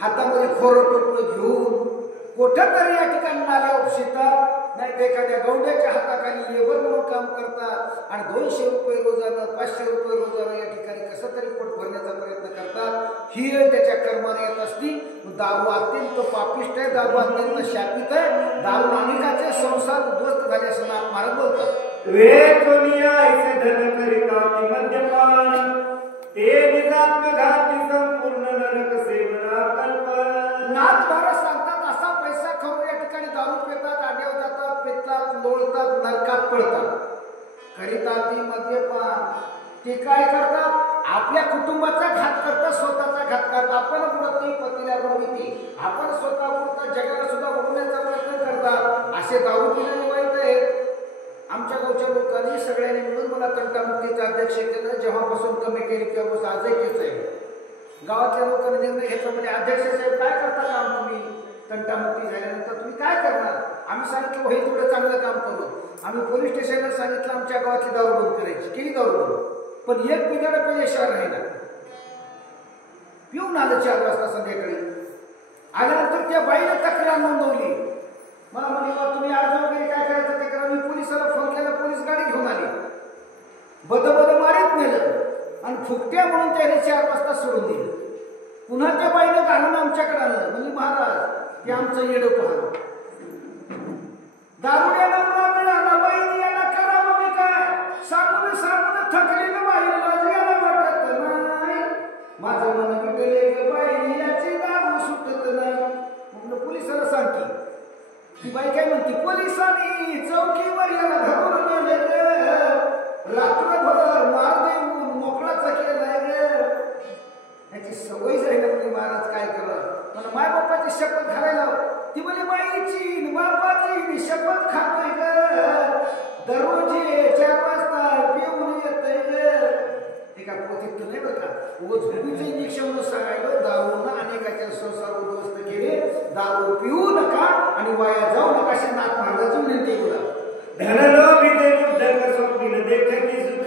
हातामध्ये खोरं टोपलं घेऊन कुठं तरी या ठिकाणी नाल्या उपशितात, नाही एखाद्या गौंड्याच्या हाताखाली लेबर म्हणून काम करतात आणि 200 रुपये रोजानं, 500 रुपये रोजानं या ठिकाणी कसं तरी पोट भरण्याचा प्रयत्न करतात. ही त्याच्या कर्माने येत असती. दारू अत्यंत पापिष्ट आहे, दारू अत्यंत शापित आहे, दारू अनेकाचे संसार उद्ध्वस्त झाले असं नाथ महाराज बोलतात. वेदोनिया ऐसे धन करिता मद्यपान, ते निजात्मघाती संपूर्ण नरक सेवना कल्पन. नाथ महाराज सांगतात, असा पैसा खाऊन या ठिकाणी दारू पितात, आड्यावर जातात, पितात, लोळतात, नरकात पडतात. करिता ती मद्यपान, ते काय करतात, आपल्या कुटुंबाचा घात करतात, स्वतःचा घात करतात. आपण बुडती पतीला बुडविती, आपण स्वतः बुडतात, जगाला सुद्धा उडवण्याचा प्रयत्न करतात. असे दारू पिणारे वाईट आहेत. आमच्या गावच्या लोकांनी सगळ्यांनी मिळून मला तंटामुक्तीचं अध्यक्ष केलं. जेव्हापासून कमी केली तेव्हापासून आजही तेच आहे. गावातल्या लोकांनी निर्णय घेतला, म्हणजे अध्यक्ष साहेब काय करता काम तुम्ही, तंटामुक्ती झाल्यानंतर तुम्ही काय करणार. आम्ही सांगितलं हे थोडं चांगलं काम करू. आम्ही पोलीस स्टेशनला सांगितलं आमच्या गावातली दारू बंद करायची, केली दारू बंद, पण एक पिढ्याला पेशा राहिला. पिऊन आलं 4 वाजता संध्याकाळी. आल्यानंतर त्या बाईने तक्रार नोंदवली. मला म्हणे तुम्ही अर्ज वगैरे काय करायचं ते करा. मी पोलिसाला फोन केला, पोलीस गाडी घेऊन आली, बद मारीत नेलं आणि फुकट्या म्हणून त्याने 4 वाजता सोडून दिलं. पुन्हा त्या बाईनं घालून आमच्याकडे आणलं. म्हणजे महाराज ते आमचं येडं पहा, दारुड्याला मिळाला, बाईने याला करावं मी काय, सांगून थकलेलं बाईला याला वाटत नाही, माझं मन बिटले बाई याची दारू सुटत नाही. म्हणलं पोलिसाला सांग की. ती बाई काय म्हणते, पोलिसांनी चौकीवर याला धरून नेले, रात्रभर मार देऊन मोकळाचा केलाय रे. याची सवय झाली म्हणजे महाराज काय करा. मला माय बापाची शपथ घालायला, ती म्हणजे बाईची बापाची शपथ खातोय ग, दररोज 4 वाजता पिऊन येतय ग. ते का पोथीत नाही बरं का, झोपीचं इंजेक्शन म्हणून सांगायला. दारूनं अनेकाच्या संसार उद्ध्वस्त केले. दारू पिऊ नका आणि वाया जाऊ नका अशी नाथ महाराजांची विनंती बोला. धनलोभी देख स्वप्न देखती सुख,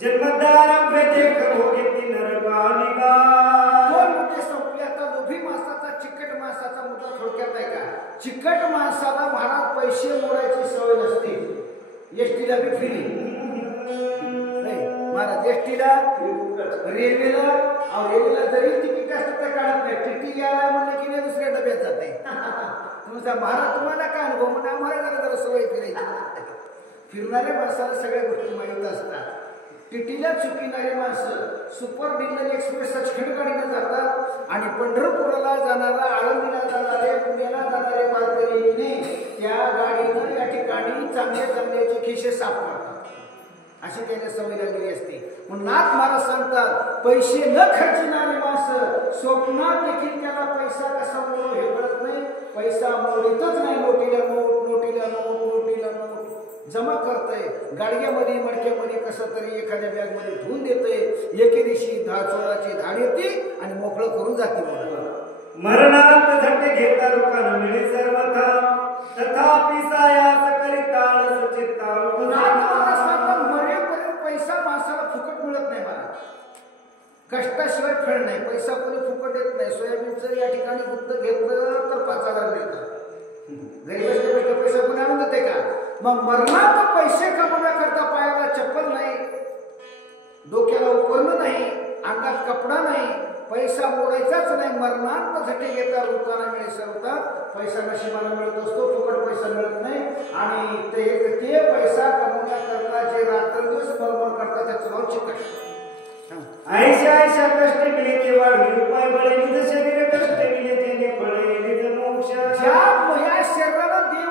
जन्मदारम पे देख भोगती नरकानिका. 2 मुद्दे संपले. आता लोभी माणसाचा, चिकट माणसाचा मुद्दा थोडक्यात आहे का. चिकट माणसाला महाराज पैसे मोडायची सवय नसते. एसटीला बी फ्री नाही महाराज, एसटीला, रेल्वेला, रेल्वेला जरी तिकीट असतं तर काढत नाही. टीटी यायला म्हणलं की नाही दुसऱ्या डब्यात जाते. तुमचा महाराज तुम्हाला काय अनुभव, म्हणजे आम्हाला जरा सवय फिरायची. फिरणाऱ्या माणसाला सगळ्या गोष्टी माहीत असतात. टीटीला चुकीणारे माणसं सुपर डिलर एक्सप्रेस सचखंड गाडीने जातात आणि पंढरपुराला जाणारा, आळंदीला जाणारे, पुण्याला जाणारे वारकरी त्या गाडीनं या ठिकाणी चांगल्याचे खिसे साफ करतात. अशी त्याने सवय लागलेली असते. म्हणून नाथ महाराज सांगतात, पैसे न खर्चणारे माणसं स्वप्नात देखील त्याला पैसा कसा मोडो हे कळत नाही. पैसा मोडीतच नाही. नोटीला नोट, नोटीला नोट, नोटीला नोट जमा करतय. गाडग्यामध्ये मडक्यामध्ये कसं तरी एखाद्या बॅगमध्ये ठेवून देतय. एके दिवशी 10 चोराची धाड येते आणि मोकळं करून जाते. मरणात झट घेता लोकांना मिळे सर्वथा, तथापि सायास करिता सचित्ता. मरेपर्यंत पैसा माणसाला फुकट मिळत नाही. मला कष्टाशिवाय फळ नाही. पैसा कोणी फुकट येत नाही. सोयाबीनचं या ठिकाणी गुत्त घेतलं तर 5,000 मिळतात. घरी बसल्या पैसा कोणी आणून देते का. मग मरणात पैसे कमवण्याकरता पायाला चप्पल नाही, डोक्याला उपकरण नाही, अंगात कपडा नाही, पैसा मोडायचाच नाही. मरणात झटे घेता लोकांना मिळे सरवतात. पैसा नशिबाला मिळत असतो, फुकट पैसा मिळत नाही. आणि ते पैसा कमवण्याकरता जे रात्रदिवस बरोबर करतात त्याचं नाव चिकट. ऐशा कष्ट मिले ते वाढवी उपाय बळे, निज शरीर कष्ट मिले ते फळे, निज मोक्ष. ज्या या शरीराला देव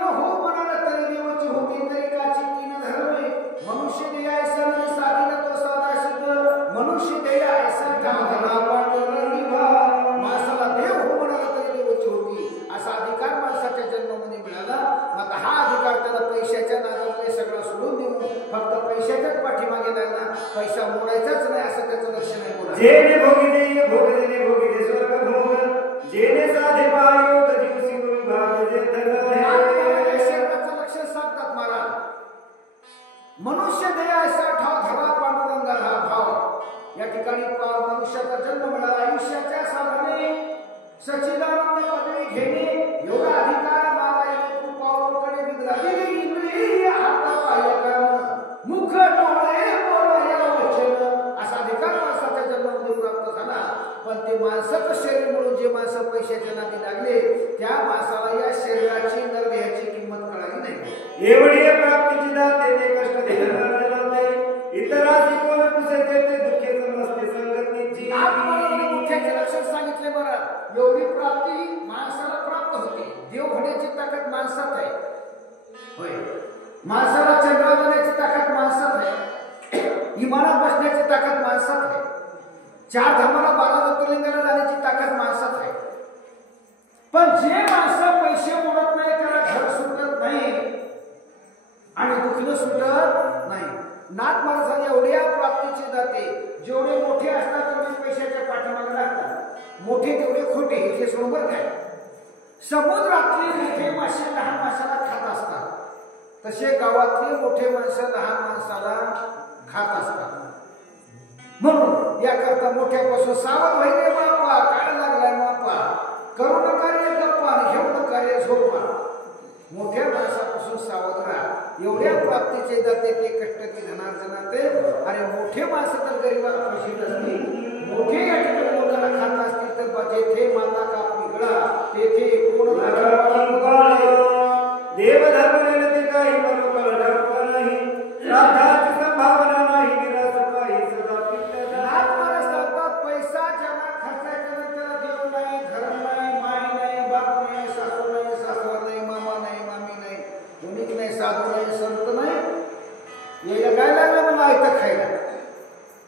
फक्त पैशाच्याच पाठीमागे लागला, पैसा मोडायचाच नाही असं त्याचं लक्ष नाही बोला. जेने भोगिले भोगले भोगिले स्वर्ग भोग जेने साधे पायोग दिवसी भाग जे शरीराचं लक्ष सांगतात महाराज. मनुष्य देह ऐसा ठाव धरा पांडुरंगा हा भाव. या ठिकाणी मनुष्याचा जन्म मिळाला, आयुष्याच्या साधने सच्चिदानंद पदवी घेणे एवढा अधिकार नारायण कृपावकडे विद्रावी इंद्रिय हात पाय कर्म मुख डोळे बोलया वचन असा अधिकार माणसाच्या जन्मामध्ये प्राप्त झाला. पण ते माणसाचं शरीर म्हणून जे माणसं पैशाच्या नादी लागले त्या माणसाला या शरीराची नरदेहाची किंमत कळाली नाही. एवढी प्राप्तीची दाते ते कष्ट देणारे जाते इतरांची कोण पुसे देते दुःखे समजते संगतीची. आत्माला मुख्याचे लक्षण सांगितले बरं. एवढी प्राप्ती माणसाला प्राप्त होते. देव होण्याची ताकद माणसात आहे. होय, माणसाला चंद्रावर जाण्याची ताकद माणसात आहे. विमानात बसण्याची ताकद माणसात आहे. 4 धामाला 12 ज्योतिर्लिंगाला जाण्याची ताकद माणसात आहे. पण जे माणसं पैसे मोडत नाही त्याला घर सुटत नाही आणि दुखणं सुटत नाही. नाथ माणसाने एवढ्या प्राप्तीचे दाते जेवढे मोठे असतात तेवढे पैशाच्या पाठीमागे लागतात. मोठे तेवढे खोटे हे सोबत काय. समुद्रातले मोठे मासे लहान माशाला खात असतात तसे गावातले मोठे माणसं लहान माणसाला खात असतात. म्हणून याकरता मोठ्यापासून सावध व्हायचे बापा. काळ लागलाय बापा. करू नका रे गप्पा, घेऊ नका रे झोपा. मोठ्या माणसापासून सावध राहा. एवढ्या प्राप्तीचे जाते ते कष्ट ते धनार्जनाते. आणि मोठे माणसं तर गरीबाला फशीत असतील. मोठे या ठिकाणी लोकांना खात असतील तर जेथे माता कापणी गळा तेथे कोण देवधर्म ते काही मनोबल ढळपा नाही. श्राद्धाची संभावना नाही. निराश काही सदा आत्माला सांगतात पैसा ज्याला खर्चायचा नाही त्याला देव नाही, धर्म नाही, माय नाही, बाप नाही, सासू नाही, सासवा नाही, मामा नाही, मामी नाही, कोणीच नाही, साधू नाही, संत नाही. याला काय लागलं मला आयतं खायला.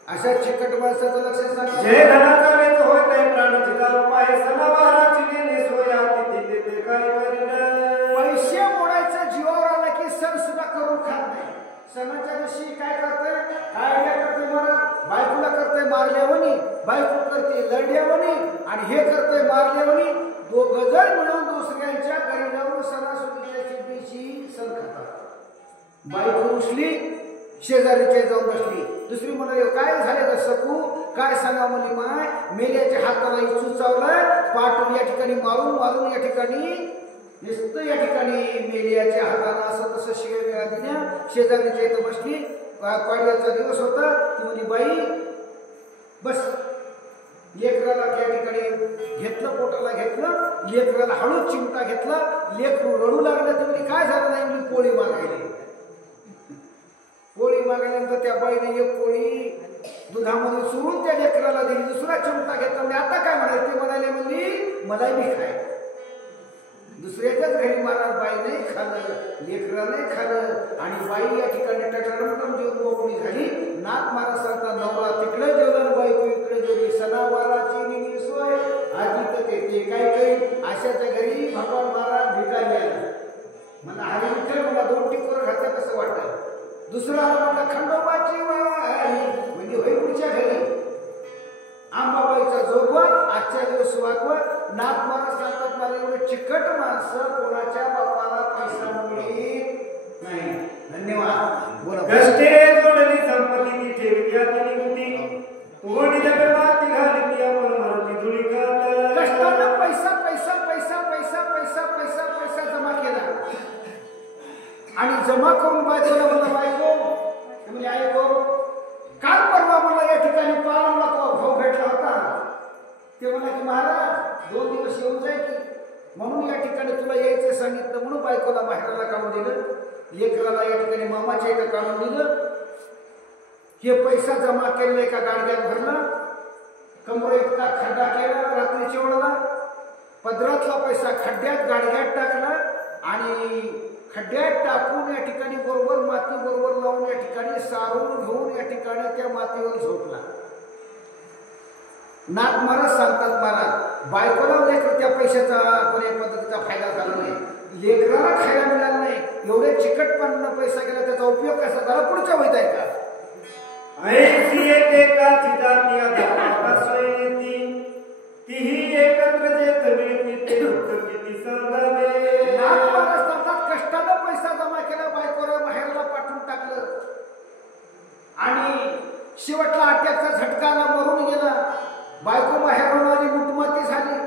अशा चिकट माणसाचं लक्ष सांगा. जय धनाचा वेच होय ते प्राणाची दारू पाय सणावाराची नेणे सोया तिथे ते काय करीन. पैसे मोडायचं जीवावर आलं की सण सुद्धा करून खात नाही. सणाच्या दिवशी काय करते, काय करते मला बायकोला करते मारल्यावणी, बायको करते लढल्यावणी आणि हे करते मारल्यावणी. दोघं जण मिळून दुसऱ्यांच्या घरी जाऊन सणासुदीच्या दिवशी सण खातात. बायको उठली शेजारीच्या जाऊन बसली. दुसरी म्हणाली काय झाले ग सकू, काय सांगा म्हणली माय. मेल्याच्या हाताला इचू चावलाय, पाठ या ठिकाणी मारून मारून या ठिकाणी नुसतं या ठिकाणी मेल्याच्या हाताला असं तसं शिव्या दिल्या. शेजारीच्या इथं बसली. पाडव्याचा दिवस होता. ती म्हणे बाई बस. लेकराला त्या ठिकाणी घेतलं, पोटाला घेतलं, लेकराला हळूच चिमटा घेतला. लेकरू रडू लागलं. ती म्हणे काय झालं नाही. मी पोळी मागायली. पोळी मागल्यानंतर त्या बाईने एक पोळी दुधामध्ये चुरून त्या लेकराला दिली. दुसरा चिमटा घेतला. म्हणजे आता काय म्हणाले ते म्हणाले म्हणली मला मी खाय. दुसऱ्याच्याच घरी महाराज बाई नाही खाल्लं, लेकरा नाही खाल्लं आणि बाई या ठिकाणी टटरमटम जेवण मोकळी झाली. नाथ महाराज सांगता नवरा तिकडे जेवण बायको इकडे जेवली. सणावाराची निमी सोय आधी तर ते काय काही अशाच्या घरी भगवान महाराज भिकायला आले. मला हरी विठ्ठल मला 2 टिकोर घातलं कसं वाटतं. दुसरा मला खंडोबाची म्हणजे होई पुढच्या घरी आंबाबाईचा जोगवा आजच्या दिवस वागवत. नाथ महाराज सांगतात मला एवढे चिकट माणसं कोणाच्या बापाला पैसा मिळत नाही. धन्यवाद. बोला. कष्टे जोडली संपत्ती ती ठेवी यातनी होती. तोडी जग माती घाली ती आपण मरती धुळी खात. कष्टानं पैसा पैसा पैसा पैसा पैसा पैसा पैसा जमा केला आणि जमा करून बायकोला मला बायको म्हणजे ऐको काल परवा मला या ठिकाणी पालनला तो भाऊ भेटला होता. ते म्हणा की महाराज 2 दिवस येऊन जाय की म्हणून या ठिकाणी तुला यायचं सांगितलं म्हणून बायकोला बाहेरला काढून दिलं. लेकराला या ठिकाणी मामाच्या इथं काढून दिलं. हे पैसा जमा केलेला एका गाडग्यात भरला. कमरे इतका खड्डा केला रात्रीच्या वेळेला. पदरातला पैसा खड्ड्यात गाडग्यात टाकला आणि खड्ड्यात टाकून या ठिकाणी बरोबर माती बरोबर लावून या ठिकाणी सारून घेऊन या ठिकाणी त्या मातीवर झोपला. नाथ महाराज सांगतात महाराज बायकोला लेकर त्या पैशाचा कोण्या पद्धतीचा फायदा झाला नाही. लेकराला खायला मिळाला नाही. एवढे चिकटपणानं पैसा गेला त्याचा उपयोग कसा झाला पुढच्या वहीत आहे का? ऐसी एकेकाची जाती आधाराला सोयीती, तीही एकत्र जेथ मिळती ते दुःख किती सांगावे. कष्टानं पैसा जमा केला, बायकोला बाहेरला पाठवून टाकलं आणि शेवटला अटॅकचा झटकाला मरून गेला. बायको बाहेरून आली, लुटमाती झाली.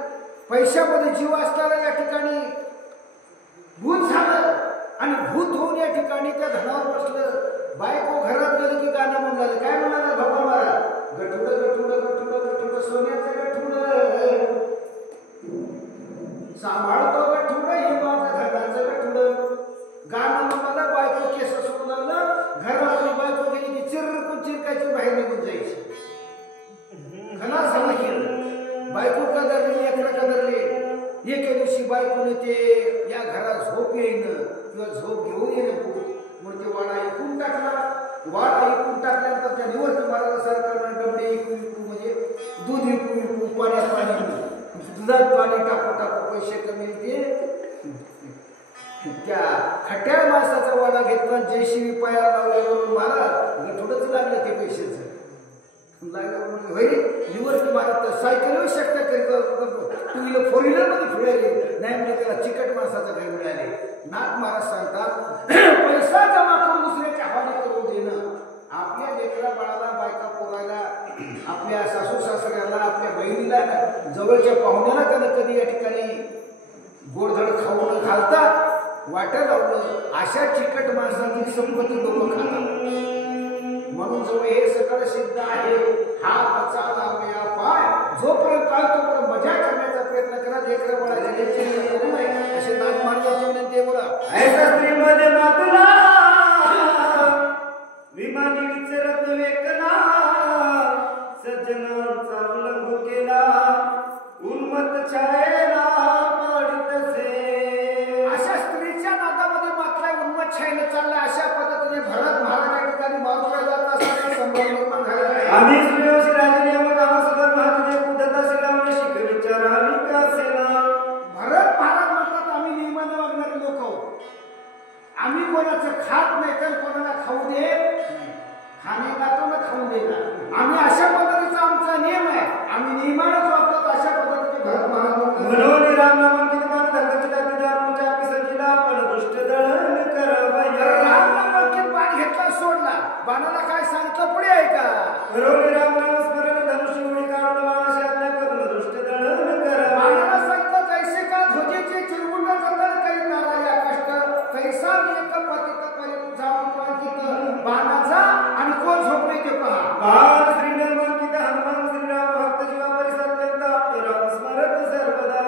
पैशामध्ये जीव असताना या ठिकाणी भूत झालं आणि भूत होऊन या ठिकाणी त्या धनावर बसलं. बायको घरात गेली की गाणं म्हणाले, काय म्हणाला भगवान महाराज? गठुड गठुड गठुड गठुड सोन्याचं गठुड सांभाळतो, गठुड हे माझं धनाचं गठुड. गाणं म्हणाला, बायको केस सोडून लागलं. घरामध्ये बायको गेली की चिरकून चिरकायची, बाहेर निघून जायची. खना समा केलं, बायको कदरली, लेकरं कदरले. एके दिवशी बायकोने ते या घरात झोप येईन किंवा झोप घेऊन येणं म्हणून ते वाडा ऐकून टाकला. वाडा ऐकून टाकल्यानंतर त्या निवर्ती महाराजासारखं डबडे विकू म्हणजे दूध विकू पाण्यात पाणी दुधात पाणी टाकू टाकू पैसे कमी ते त्या खट्या माणसाचा वाडा घेतला. जयशिवी पाया लावल्यावरून महाराज थोडंच लागलं ते पैशाचं निवर्ती महाराज सायकल शक्य करीत, टू व्हीलर फोर व्हीलर मध्ये फिरायले नाही म्हणजे त्याला चिकट माणसाचं काही मिळाले. नाथ महाराज सांगतात, पैसा जमा करून दुसऱ्याच्या हवाले करून देणं. आपल्या लेकरा बाळाला, बायका पोरायला, आपल्या सासू सासऱ्याला, आपल्या बहिणीला, जवळच्या पाहुण्याला त्यानं कधी या ठिकाणी गोडधड खाऊ न घालता वाटं लावलं. अशा चिकट माणसाची संपत्ती लोक खातात. म्हणून जो हे सगळं सिद्ध आहे, हा बचावला मेरा पाय. जोपर्यंत काय तोपर्यंत मजा करण्याचा प्रयत्न करा. लेकरं बाळाचे करू नये असे नाथ महाराजांची विनंती आहे. बोला, ऐसा श्रीमद नाथुला विमानी विचरत वेकला, सज्जनांचा उल्लंघ केला, उन्मत्त छायेला पडितसे. अशा स्त्रीच्या नादामध्ये मात्र उन्मत्त छायेला चालला. अशा पद्धतीने भरत महाराज या ठिकाणी मावळला जात असताना संभव निर्माण झाला आहे. आम्ही सूर्यवंशी राजे नियमक आमसुदर महादेव कुदता शिलामणे शिक विचारा विकासेना. भरत महाराज म्हणतात, आम्ही नियमाने वागणारे लोक आहोत. आम्ही कोणाचं खात नाही तर कोणाला खाऊ देत खाणे खातो ना खाऊ देणार. आम्ही अशा पद्धतीचा आमचा नियम आहे. आम्ही नियमानच वागतो. अशा पद्धतीचे भरत महाराज म्हणून राम नामांकित मान धर्माच्या तुझ्या पिसकीला पण दुष्ट दळण करावया. राम नामांकित बाण घेतला, सोडला. बाणाला काय सांगतं पुढे आहे का? म्हणून राम नाम स्मरण धनुष्य उडी काढून मानस आज्ञा करून दुष्ट दळण करावया. बाणाला सांगतं, जैसे का ध्वजेचे चिरमुंड कदर करीत नाराया कष्ट, तैसा एक पतित करीत जाऊन पाकित बाणाचा आणि कोण झोपले ते पहा. बाण श्रीनामांकित हनुमान श्रीराम भक्त जीवा परिसत्यंत राम स्मरत सर्वदा.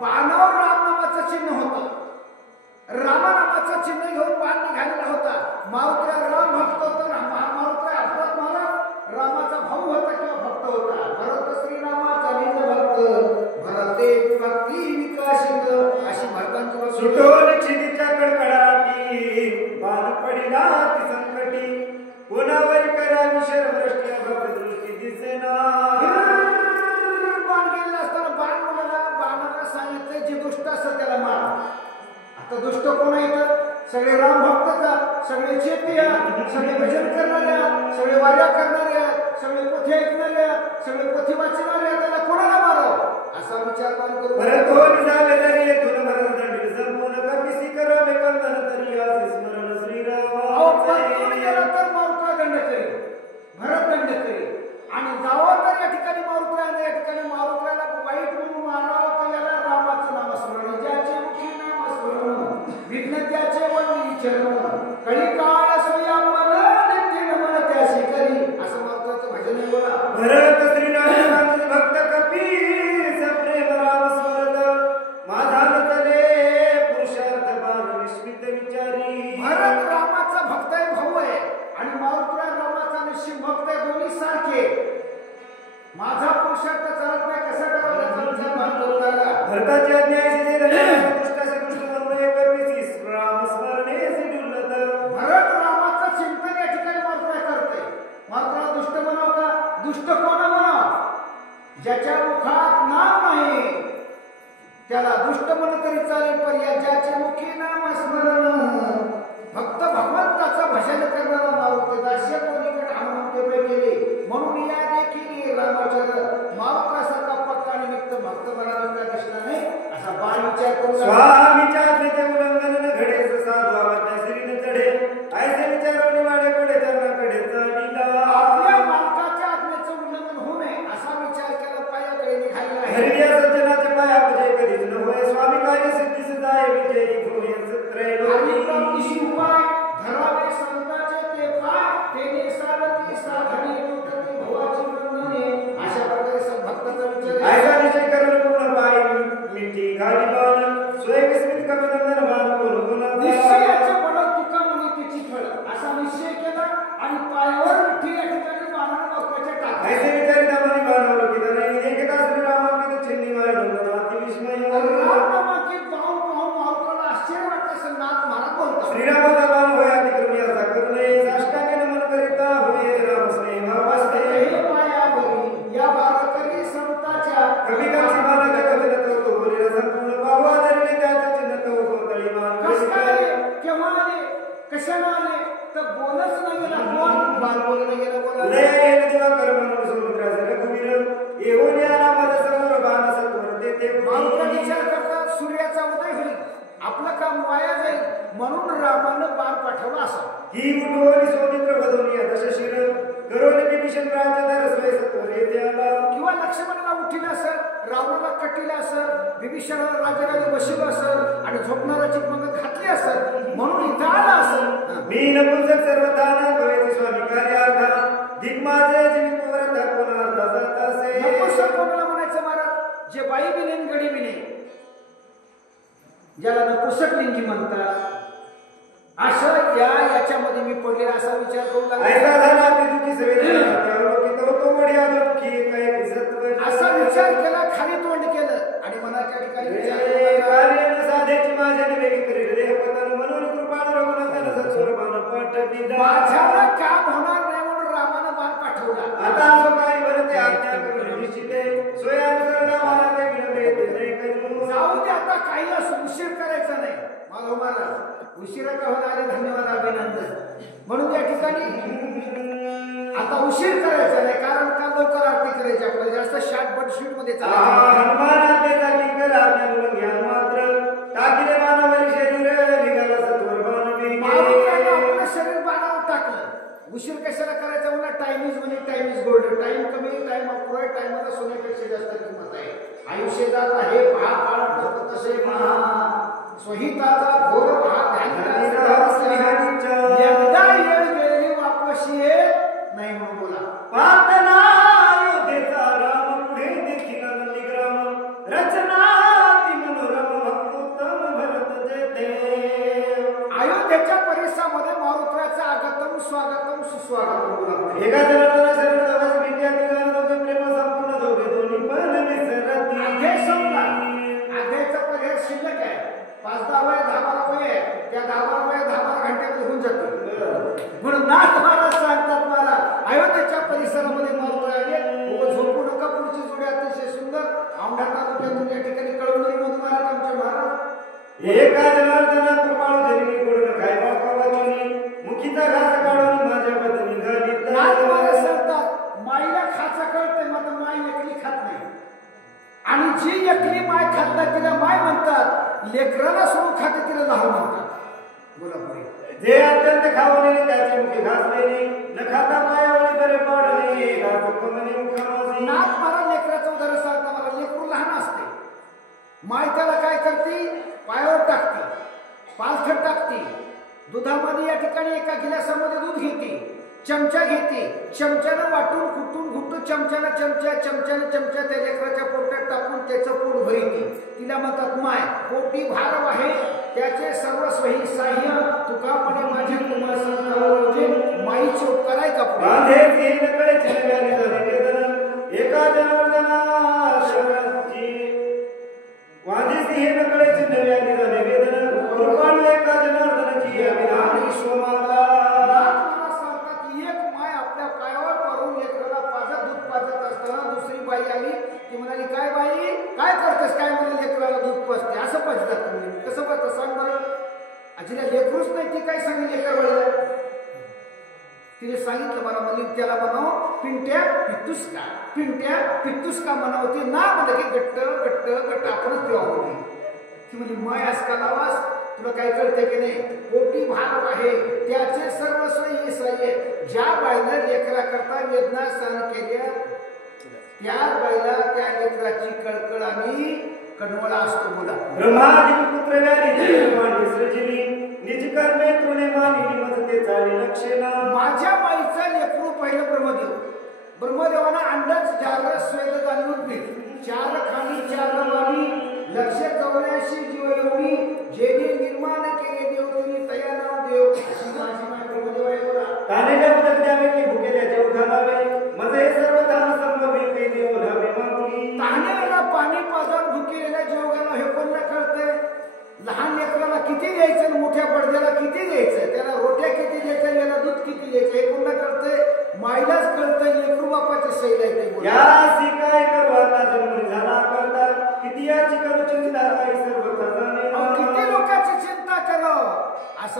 बाणावर राम नामाचं चिन्ह होतं. रामा नामाचं चिन्ह घेऊन बाण निघालेला होता. मारुतीला राम भक्त होता. मारुतीला भरत महाराज रामाचा भाऊ होता किंवा भक्त होता. भरत श्रीरामाचा निज भक्त, भरते भक्ती विकासित. अशी भक्तांची सुटोल क्षितिच्या कडकडाटी, बाण पडिला ती संकटी, कोणावर करावी शर्वृष्टी अभद्रदृष्टी दिसेना. बाण गेलेला असताना बाण मुलाला बाणाला सांगितलं, जे दुष्ट असतं त्याला मार. आता दुष्ट कोण येतं? सगळे राम भक्त का? सगळे चेती आहेत, सगळे भजन करणारे आहेत, सगळे वाऱ्या करणारे आहेत, सगळे पोथी ऐकणारे आहेत, सगळे पोथी वाचणारे आहेत. त्याला कोणाला मारावं असा विचार करू. भरतोनी झाले तरी येथून भरतदंडी संपून कपिसी करावे कंदन तरी आसी स्मरण श्रीराम. तर मारुतीला दंड करेल, भरत दंड करेल. आणि जावं तर या ठिकाणी मारुतीला, या ठिकाणी मारुतीला वाईट म्हणून मारावं तर याला रामाचं नामस्मरण, ज्याचे मुखी नामस्मरण, विघ्न त्याचे वंदी चरण, कळी काळ सोया मन नित्य मन त्याशी करी. असं मारुतीचं भजन आहे. बोला, भरत श्रीराम भक्त कपीस प्रेम राम स्मरत, माझा नतले पुरुषार्थ बाण विस्मित विचारी. भरत रामाचा भक्त आहे, भाऊ आहे. आणि मारुतीला रामाचा निश्चित भक्त आहे. दोन्ही सारखे. माझा पुरुषार्थ चालत नाही, कसा करावा त्याचा विचार मान करू लागला. भरताची अज्ञाशी जे दुष्टाचे दुष्ट म्हणून कपीस राम स्मरणे सिडुलत. भरत रामाचं चिंतन या ठिकाणी मारुतीला करते. मारुतीला दुष्ट म्हणावं का? दुष्ट कोणा म्हणावं? ज्याच्या मुखात नाम नाही त्याला दुष्ट म्हणून तरी चालेल, पण ज्याचे मुखी नाम स्मरण श्रीरामाचा बाण होय अतिक्रमी असा करू नये साष्टांग नमन करिता होय राम स्नेहावास्ते हे मायावरी या वारकरी संताच्या कमी काची बाणाच्या कथन तो बोलिला संपूर्ण बाहुआ धरले त्याच्या चिन्ह तो कोतळी मान केव्हा आले कशाला आले तर बोलच नाही गेला कोण बाण बोलणं गेलं बोला उदय येईल दिवा कर म्हणून समुद्राचे रघुवीर येऊन या नामाचा समोर बाण सत्वर देते माणूस विचार करतात सूर्याचा उदय होईल आपलं काम वाया जाईल म्हणून रामानं बाण पाठवला असा ही उठवली सौमित्र बदवली दशशिर करोल विभीषण राज्य रसले सत्वर येते आला किंवा लक्ष्मणाला उठिला असेल रावणाला कटिला असेल विभीषणाला राज्याला बसवलं असेल आणि झोपणाराची पंगत घातली असेल म्हणून इथं आला असेल मी नपुंसक सर्वदाना भवेती स्वामी कार्यार्था दिग्माजे जीवितवर दाखवणार जात असे नपुंसक कोणाला म्हणायचं महाराज जे बाई बिने आणि गडी बिने ज्याला नपुंसक लिंगी म्हणतात असं याच्यामध्ये मी पडलेला असा विचार करू लागला ऐसा झाला ते दुखी सवेला त्यावर तो वड्या दुखी काय किसत असा विचार केला खाली तोंड केलं आणि मनाच्या ठिकाणी विचार कार्य साधेची माझ्या वेगळी करील रे पतन म्हणून कृपाळ रघुनाथानं सत्स्वरूपानं पाठविला माझ्याला काम होणार नाही म्हणून रामानं बाण पाठवला आता असं काही भरते आज्ञा करून निश्चिते सोयानुसार मला काही विलंब येते नाही कधी जाऊ दे आता काही असं उशीर करायचा नाही माधव महाराज उशिरा का होत आले धन्यवाद अभिनंदन म्हणून या ठिकाणी आता उशीर करायचा नाही कारण का लवकर आरती करायची आपल्याला जास्त शॉर्टकट शूट मध्ये हनुमानाचे जागी कर आज्ञा करून घ्या मात्र टाकीले मानवारी शरीर निघाला सत्वर आपलं शरीर बाणावर टाकलं उशीर कशाला करायचा म्हणा time is money time is gold time कमी टाइम अपुरा टाइमला सोन्यापेक्षा जास्त किंमत आहे आयुष्य जात आहे महाकाळ तसे महा स्वहिताचा घोर एकदा येळ गेलेली वापशी नाही म्हणून बोला पातना अयोध्येचा राम पुढे देखील नंदीग्राम रचना ती मनोरम भक्तोत्तम भरत जेते अयोध्येच्या परिसरामध्ये मारुत्राचं आगतम स्वागतम सुस्वागतम बोला एका जनाला शरण दोघांची विद्यार्थी जाण दोघे प्रेम संपूर्ण दोघे दोन्ही पण विसरती अध्याय संपला अध्यायचा पर्याय शिल्लक आहे 5-10 वेळा 10-12 वेळ त्या 10-12 वेळा 10-12 घंट्यामध्ये होऊन जातो म्हणून नाथ महाराज सांगतात मला अयोध्येच्या परिसरामध्ये मारुती आले झोपू नका पुढची जोडी अतिशय सुंदर औंढा तालुक्यातून या ठिकाणी कळवणी मधून आले आमचे महाराज एका जनार्दना कृपाळू जरी कोण काय बापावाची मुखीचा घास काढून माझ्या बदल निघाली नाथ महाराज सांगतात माईला खायचं कळतंय मात्र माई एकली खात नाही आणि जी एकली माय खात नाही तिला माय म्हणतात लेकराला सोडून खाते तिला लहान म्हणतात बोला पुढे जे अत्यंत खावलेले त्याचे मुखे घासलेले न खाता पायावळी बरे पाडले नाथ महाराज लेकराचं उदाहरण सांगता मला लेकरू लहान असते माय त्याला काय करते पायावर टाकते पालथट टाकते दुधामध्ये या ठिकाणी एका गिलासामध्ये दूध घेते चमचा घेते चमच्यानं वाटून कुटून घुटून चमच्यानं चमच्यानं चमचा त्या लेकराच्या पोटात टाकून त्याचं पोट भरते तिला म्हणतात माय पोटी भार आहे त्याचे सर्व स्वही साह्य तुका म्हणे माझे तुम्हाला संतांचे माईचे उपकार आहे का एका जनार्दना शरणाची वादे सिंह नकडे चिन्ह निवेदन कृपाळू एका जनार्दनाची अभिरामी सोमाला बाई आली ती म्हणाली काय बाई काय करतेस काय म्हणे लेकराला दूध पसते असं पचतात तुम्ही कसं पचतं सांग बरं आजीला लेकरूच नाही ती काय सांगितले लेकर बाईला तिने सांगितलं मला म्हणजे त्याला म्हणावं पिंट्या पित्तूस का म्हणावं ती ना म्हणजे की गट्ट आपणच पिवा होती ती म्हणजे माय आजकाल आवाज तुला काय कळते की नाही पोटी भार आहे त्याचे सर्व सोयी सये ज्या बाईनं लेकरा करता वेदना सहन केल्या त्या बाईला त्या लेकराची कळकळ आणि कणवळा असतो बोला ब्रह्मादि पुत्र व्यानी सृजिनी निज कर्मे तुने मानिनी मजते चाली लक्षणा माझ्या बाईचा लेकरू पहिलं ब्रह्मदेवानं अंडच जागर स्वेद जाणून पी 4 खाणी 4 वाणी 184 जीव एवढी जेने निर्माण केले देव तुम्ही तया नाव देव अशी माझी माय ब्रह्मदेव आहे बोला ताने जब द्यावे की भुके त्याचे उखालावे मजे सर्व दान संभवी ते देव लावे मागणी तानेला पाणी पाजान भुकेलेल्या जीवाला हे कोण कळते लहान लेकराला किती द्यायचं मोठं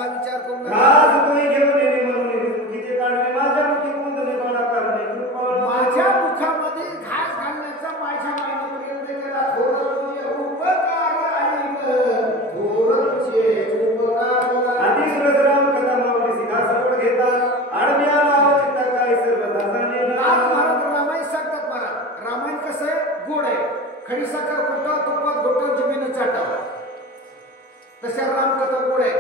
विचार करून राज तुम्ही घेऊन येणे म्हणून चुकीचे काढणे माझ्या मुठी कुंदने बाळा काढणे कृपा माझ्या मुखामध्ये घास घालण्याचा माझ्या मायेपर्यंत केला थोरचे उपकार थोरचे उपकार आधी सुरसराम कथा मावळी घास सर्व घेतात आडव्या नाव चित्ता काय सर्व दासाने महाराज रामायण सांगतात महाराज रामायण कसं आहे गोड आहे खडी साखर खोटा तुपात घोटं जमिनीत चाटाव तशा रामकथा गोड आहे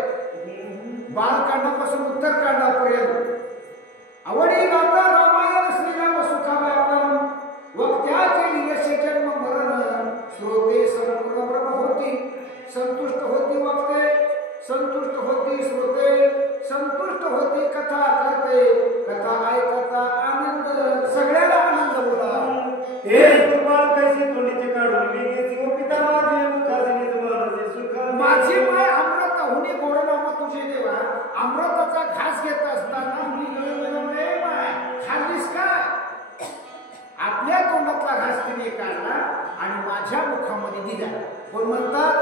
बालकांडापासून उत्तरकांडापर्यंत आवडी गाता रामायण श्रीराम सुखाव्यापन वक्त्याचे नियशे जन्म मरण श्रोते संपूर्ण ब्रह्म होती संतुष्ट होती वक्ते संतुष्ट होती श्रोते संतुष्ट होती कथा करते कथा ऐकता आनंद सगळ्याला आनंद बोला हे कृपाल कैसे तोंडीचे काढून वेगेची ओ पिता माझे मुखाने तुम्हाला सुख माझी माय अमृत हुनी गोड नाम तुझे देवा अमृताचा घास घेत असताना मी गळवले माय खाल्लीस का आपल्या तोंडातला घास तिने काढला आणि माझ्या मुखामध्ये दिला कोण म्हणतात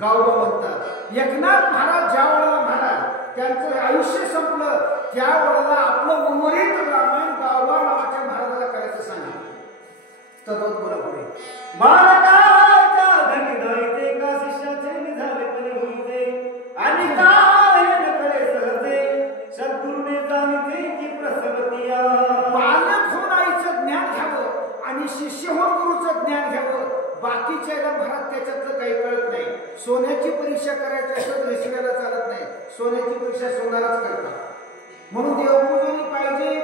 गावबा म्हणतात एकनाथ महाराज ज्या वेळेला महाराज त्यांचं आयुष्य संपलं त्या वेळेला आपलं उर्वरित रामायण गावबा नावाच्या महाराजाला करायचं सांगितलं तद्वत बोला पुढे बालकाच्या धनी धायते का शिष्याचे निझाले पण होईते आणि काय न करे सहजे सद्गुरुने जाणते की प्रसन्नतिया बालक होऊन आईचं ज्ञान घ्यावं आणि शिष्य होऊन गुरुचं ज्ञान घ्यावं बाकीच्या महाराज त्याच्यातलं काही कळत नाही सोन्याची परीक्षा करायची असं निसर्गाला चालत नाही सोन्याची परीक्षा सोनाराच करतात म्हणून देवपूजनी पाहिजे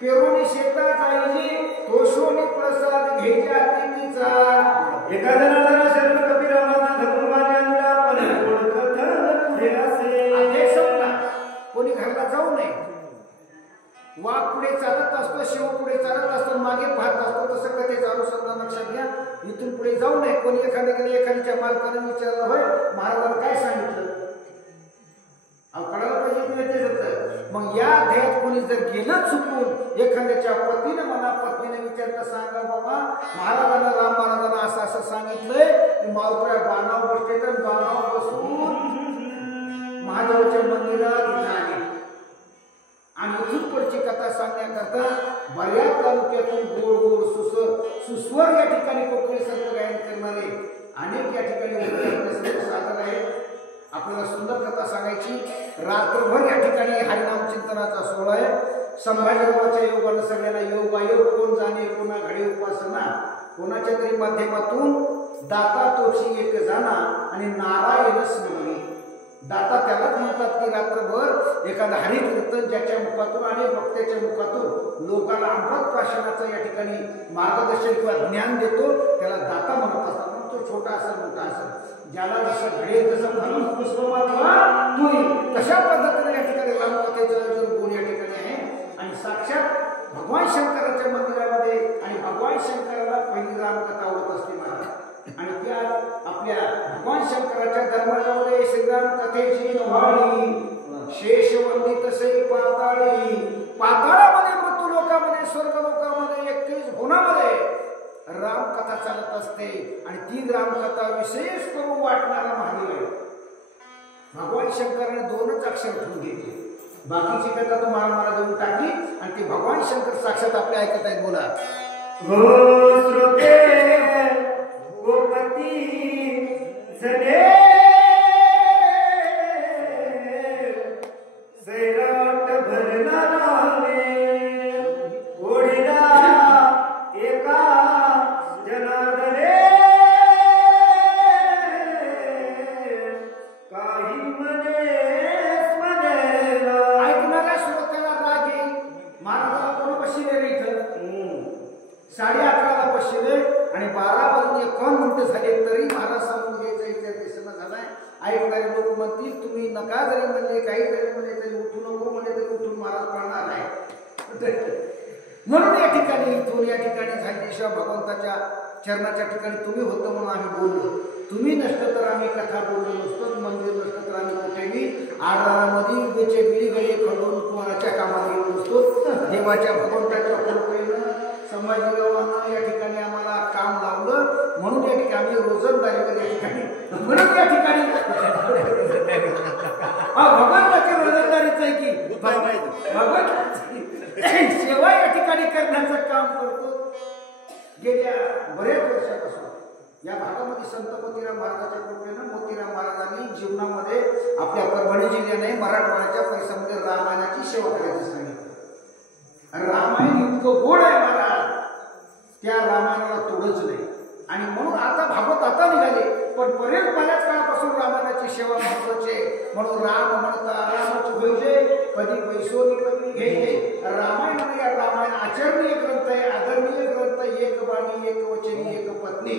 पेरोनी शेता जायची तोषोनी प्रसाद घ्यायच्या अतिथीचा एका जणाला शरण कपिरामाना धर्ममाने आणला पण गोड कथन पुढे असे हे समजा कोणी घराला जाऊ नये वाघ पुढे चालत असतो शिव पुढे चालत असतो मागे पाहत असतो तसं कथेचा अनुसंधान लक्षात घ्या इथून पुढे जाऊ नये कोणी एखाद्याच्या मालकाने विचारलं होय महाराजांना काय सांगितलं कळायला पाहिजे ते मग या ध्येयात कोणी जर गेलं चुकून एखाद्याच्या पतीने मला पत्नीने विचारता सांगा बाबा महाराजांना राम महाराजांना असं असं सांगितलंय मावळ्या बाणावर बसते तर बाणावर बसून महादेवाच्या मंदिरात आले आणि इथून पुढची कथा सांगण्याकरता बऱ्याच तालुक्यातून गोड गोड सुस्वर या ठिकाणी कोकणी संत गायन करणारे अनेक या ठिकाणी सादर आहेत आपल्याला सुंदर कथा सांगायची रात्रभर या ठिकाणी हरिनाम चिंतनाचा सोहळा आहे संभाजीरावाच्या योगानं सगळ्यांना योग आयोग कोण जाणे कोणा घडी उपासना कोणाच्या तरी माध्यमातून दाता तोची एक जाणा आणि नारायण स्मरणी दाता त्यालाच म्हणतात की रात्रभर एखादा हरी कीर्तन ज्याच्या मुखातून आणि वक्त्याच्या मुखातून लोकांना अमृत प्राशनाचं या ठिकाणी मार्गदर्शन किंवा ज्ञान देतो त्याला दाता म्हणत असतात मग तो छोटा असेल मोठा असेल ज्याला जसं घडेल तसं फलून पुष्पमात्मा तुरी तशा पद्धतीने या ठिकाणी रामकथेचं अर्जुन गुण या ठिकाणी आहे आणि साक्षात भगवान शंकराच्या मंदिरामध्ये आणि भगवान शंकराला पहिली रामकथा होत असते महाराज आणि त्या आपल्या भगवान शंकराच्या दरबारामध्ये श्रीराम कथेची नवाळी शेष वंदित सई पाताळी पाताळामध्ये मृत्यू लोकामध्ये स्वर्ग लोकामध्ये 31 भुवनामध्ये रामकथा चालत असते आणि ती रामकथा विशेष करून वाटणारा महादेव आहे भगवान शंकराने 2च अक्षर ठेवून घेतले बाकीची कथा तर मला देऊन टाकली आणि ती भगवान शंकर साक्षात आपल्या ऐकत आहेत बोला हो श्रोते गोपती झले सैराट भरणारे ओढिला एका जनार्दने काही म्हणे स्मरेला ऐकणाऱ्या श्रोत्याला राग येईल महाराजाला कोण बसले रे इथं 11:30ला बसले आणि 12:51 झाले तरी महाराज सांगून घ्यायचा इथे प्रश्न झालाय ऐकणारे लोक म्हणतील तुम्ही नका जरी म्हणले काही जरी म्हणले तरी उठू नको म्हणले तरी उठून महाराज पडणार आहे म्हणून या ठिकाणी इथून या ठिकाणी झालेश्वर भगवंताच्या चरणाच्या ठिकाणी तुम्ही होतं म्हणून आम्ही बोललो तुम्ही नसतं तर आम्ही कथा बोललो नसतो मंदिर नसतं तर आम्ही कुठेही आडारामध्ये उभेचे बिळी गळे खडून कुमाराच्या कामाला गेलो नसतो देवाच्या भगवंताच्या कृपेनं संभाजीरावांना या ठिकाणी आम्हाला काम लावलं म्हणून या ठिकाणी आम्ही रोजंदारीवर या ठिकाणी म्हणून या ठिकाणी भगवंताची सेवा या ठिकाणी करण्याचं काम करतो. गेल्या बऱ्याच वर्षापासून या भागामध्ये संत मोतीराम महाराजांच्या कृपेनं मोतीराम महाराजांनी जीवनामध्ये आपल्या परभणी जिल्ह्याने मराठवाड्याच्या परिसरामध्ये रामायणाची सेवा करायचं सांगितलं. रामायण इतकं गोड आहे महाराज, त्या रामायणाला तोडच नाही. आणि म्हणून आता भागवत आता निघाले, पण बऱ्याच काळापासून रामायणाची सेवा महत्वाची आहे. म्हणून राम म्हणता रामाची होईजे कधी पैसोनी कधी घ्यायचे. रामायण या रामायण आचरणीय ग्रंथ आहे, आदरणीय ग्रंथ, एक वाणी एक वचनी एक पत्नी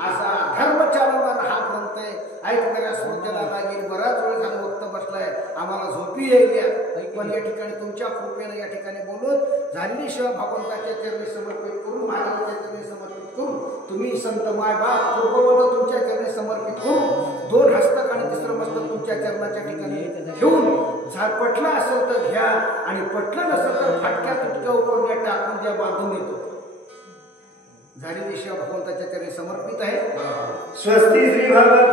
असा धर्म चालवणारा हा ग्रंथ आहे. ऐकणाऱ्या श्रोत्याला लागेल बराच वेळ झाला वक्त बसलाय, आम्हाला झोपी येईल, पण या ठिकाणी तुमच्या कृपेनं या ठिकाणी बोलून झालेली सेवा भगवंताच्या चरणी समर्पित करून, महाराजांच्या चरणी समर्पित करून, तुम्ही संत माय बाप कृपवंत तुमच्या चरणी समर्पित करून, दोन हस्तक आणि तिसरं मस्तक तुमच्या चरणाच्या ठिकाणी ठेवून, पटलं असेल तर घ्या आणि पटलं नसेल तर फाटक्या तुटक्या उपरण्या टाकून द्या, बांधून देतो. झालेली सेवा भगवंताच्या चरणी समर्पित आहे. स्वस्ती श्री भगवत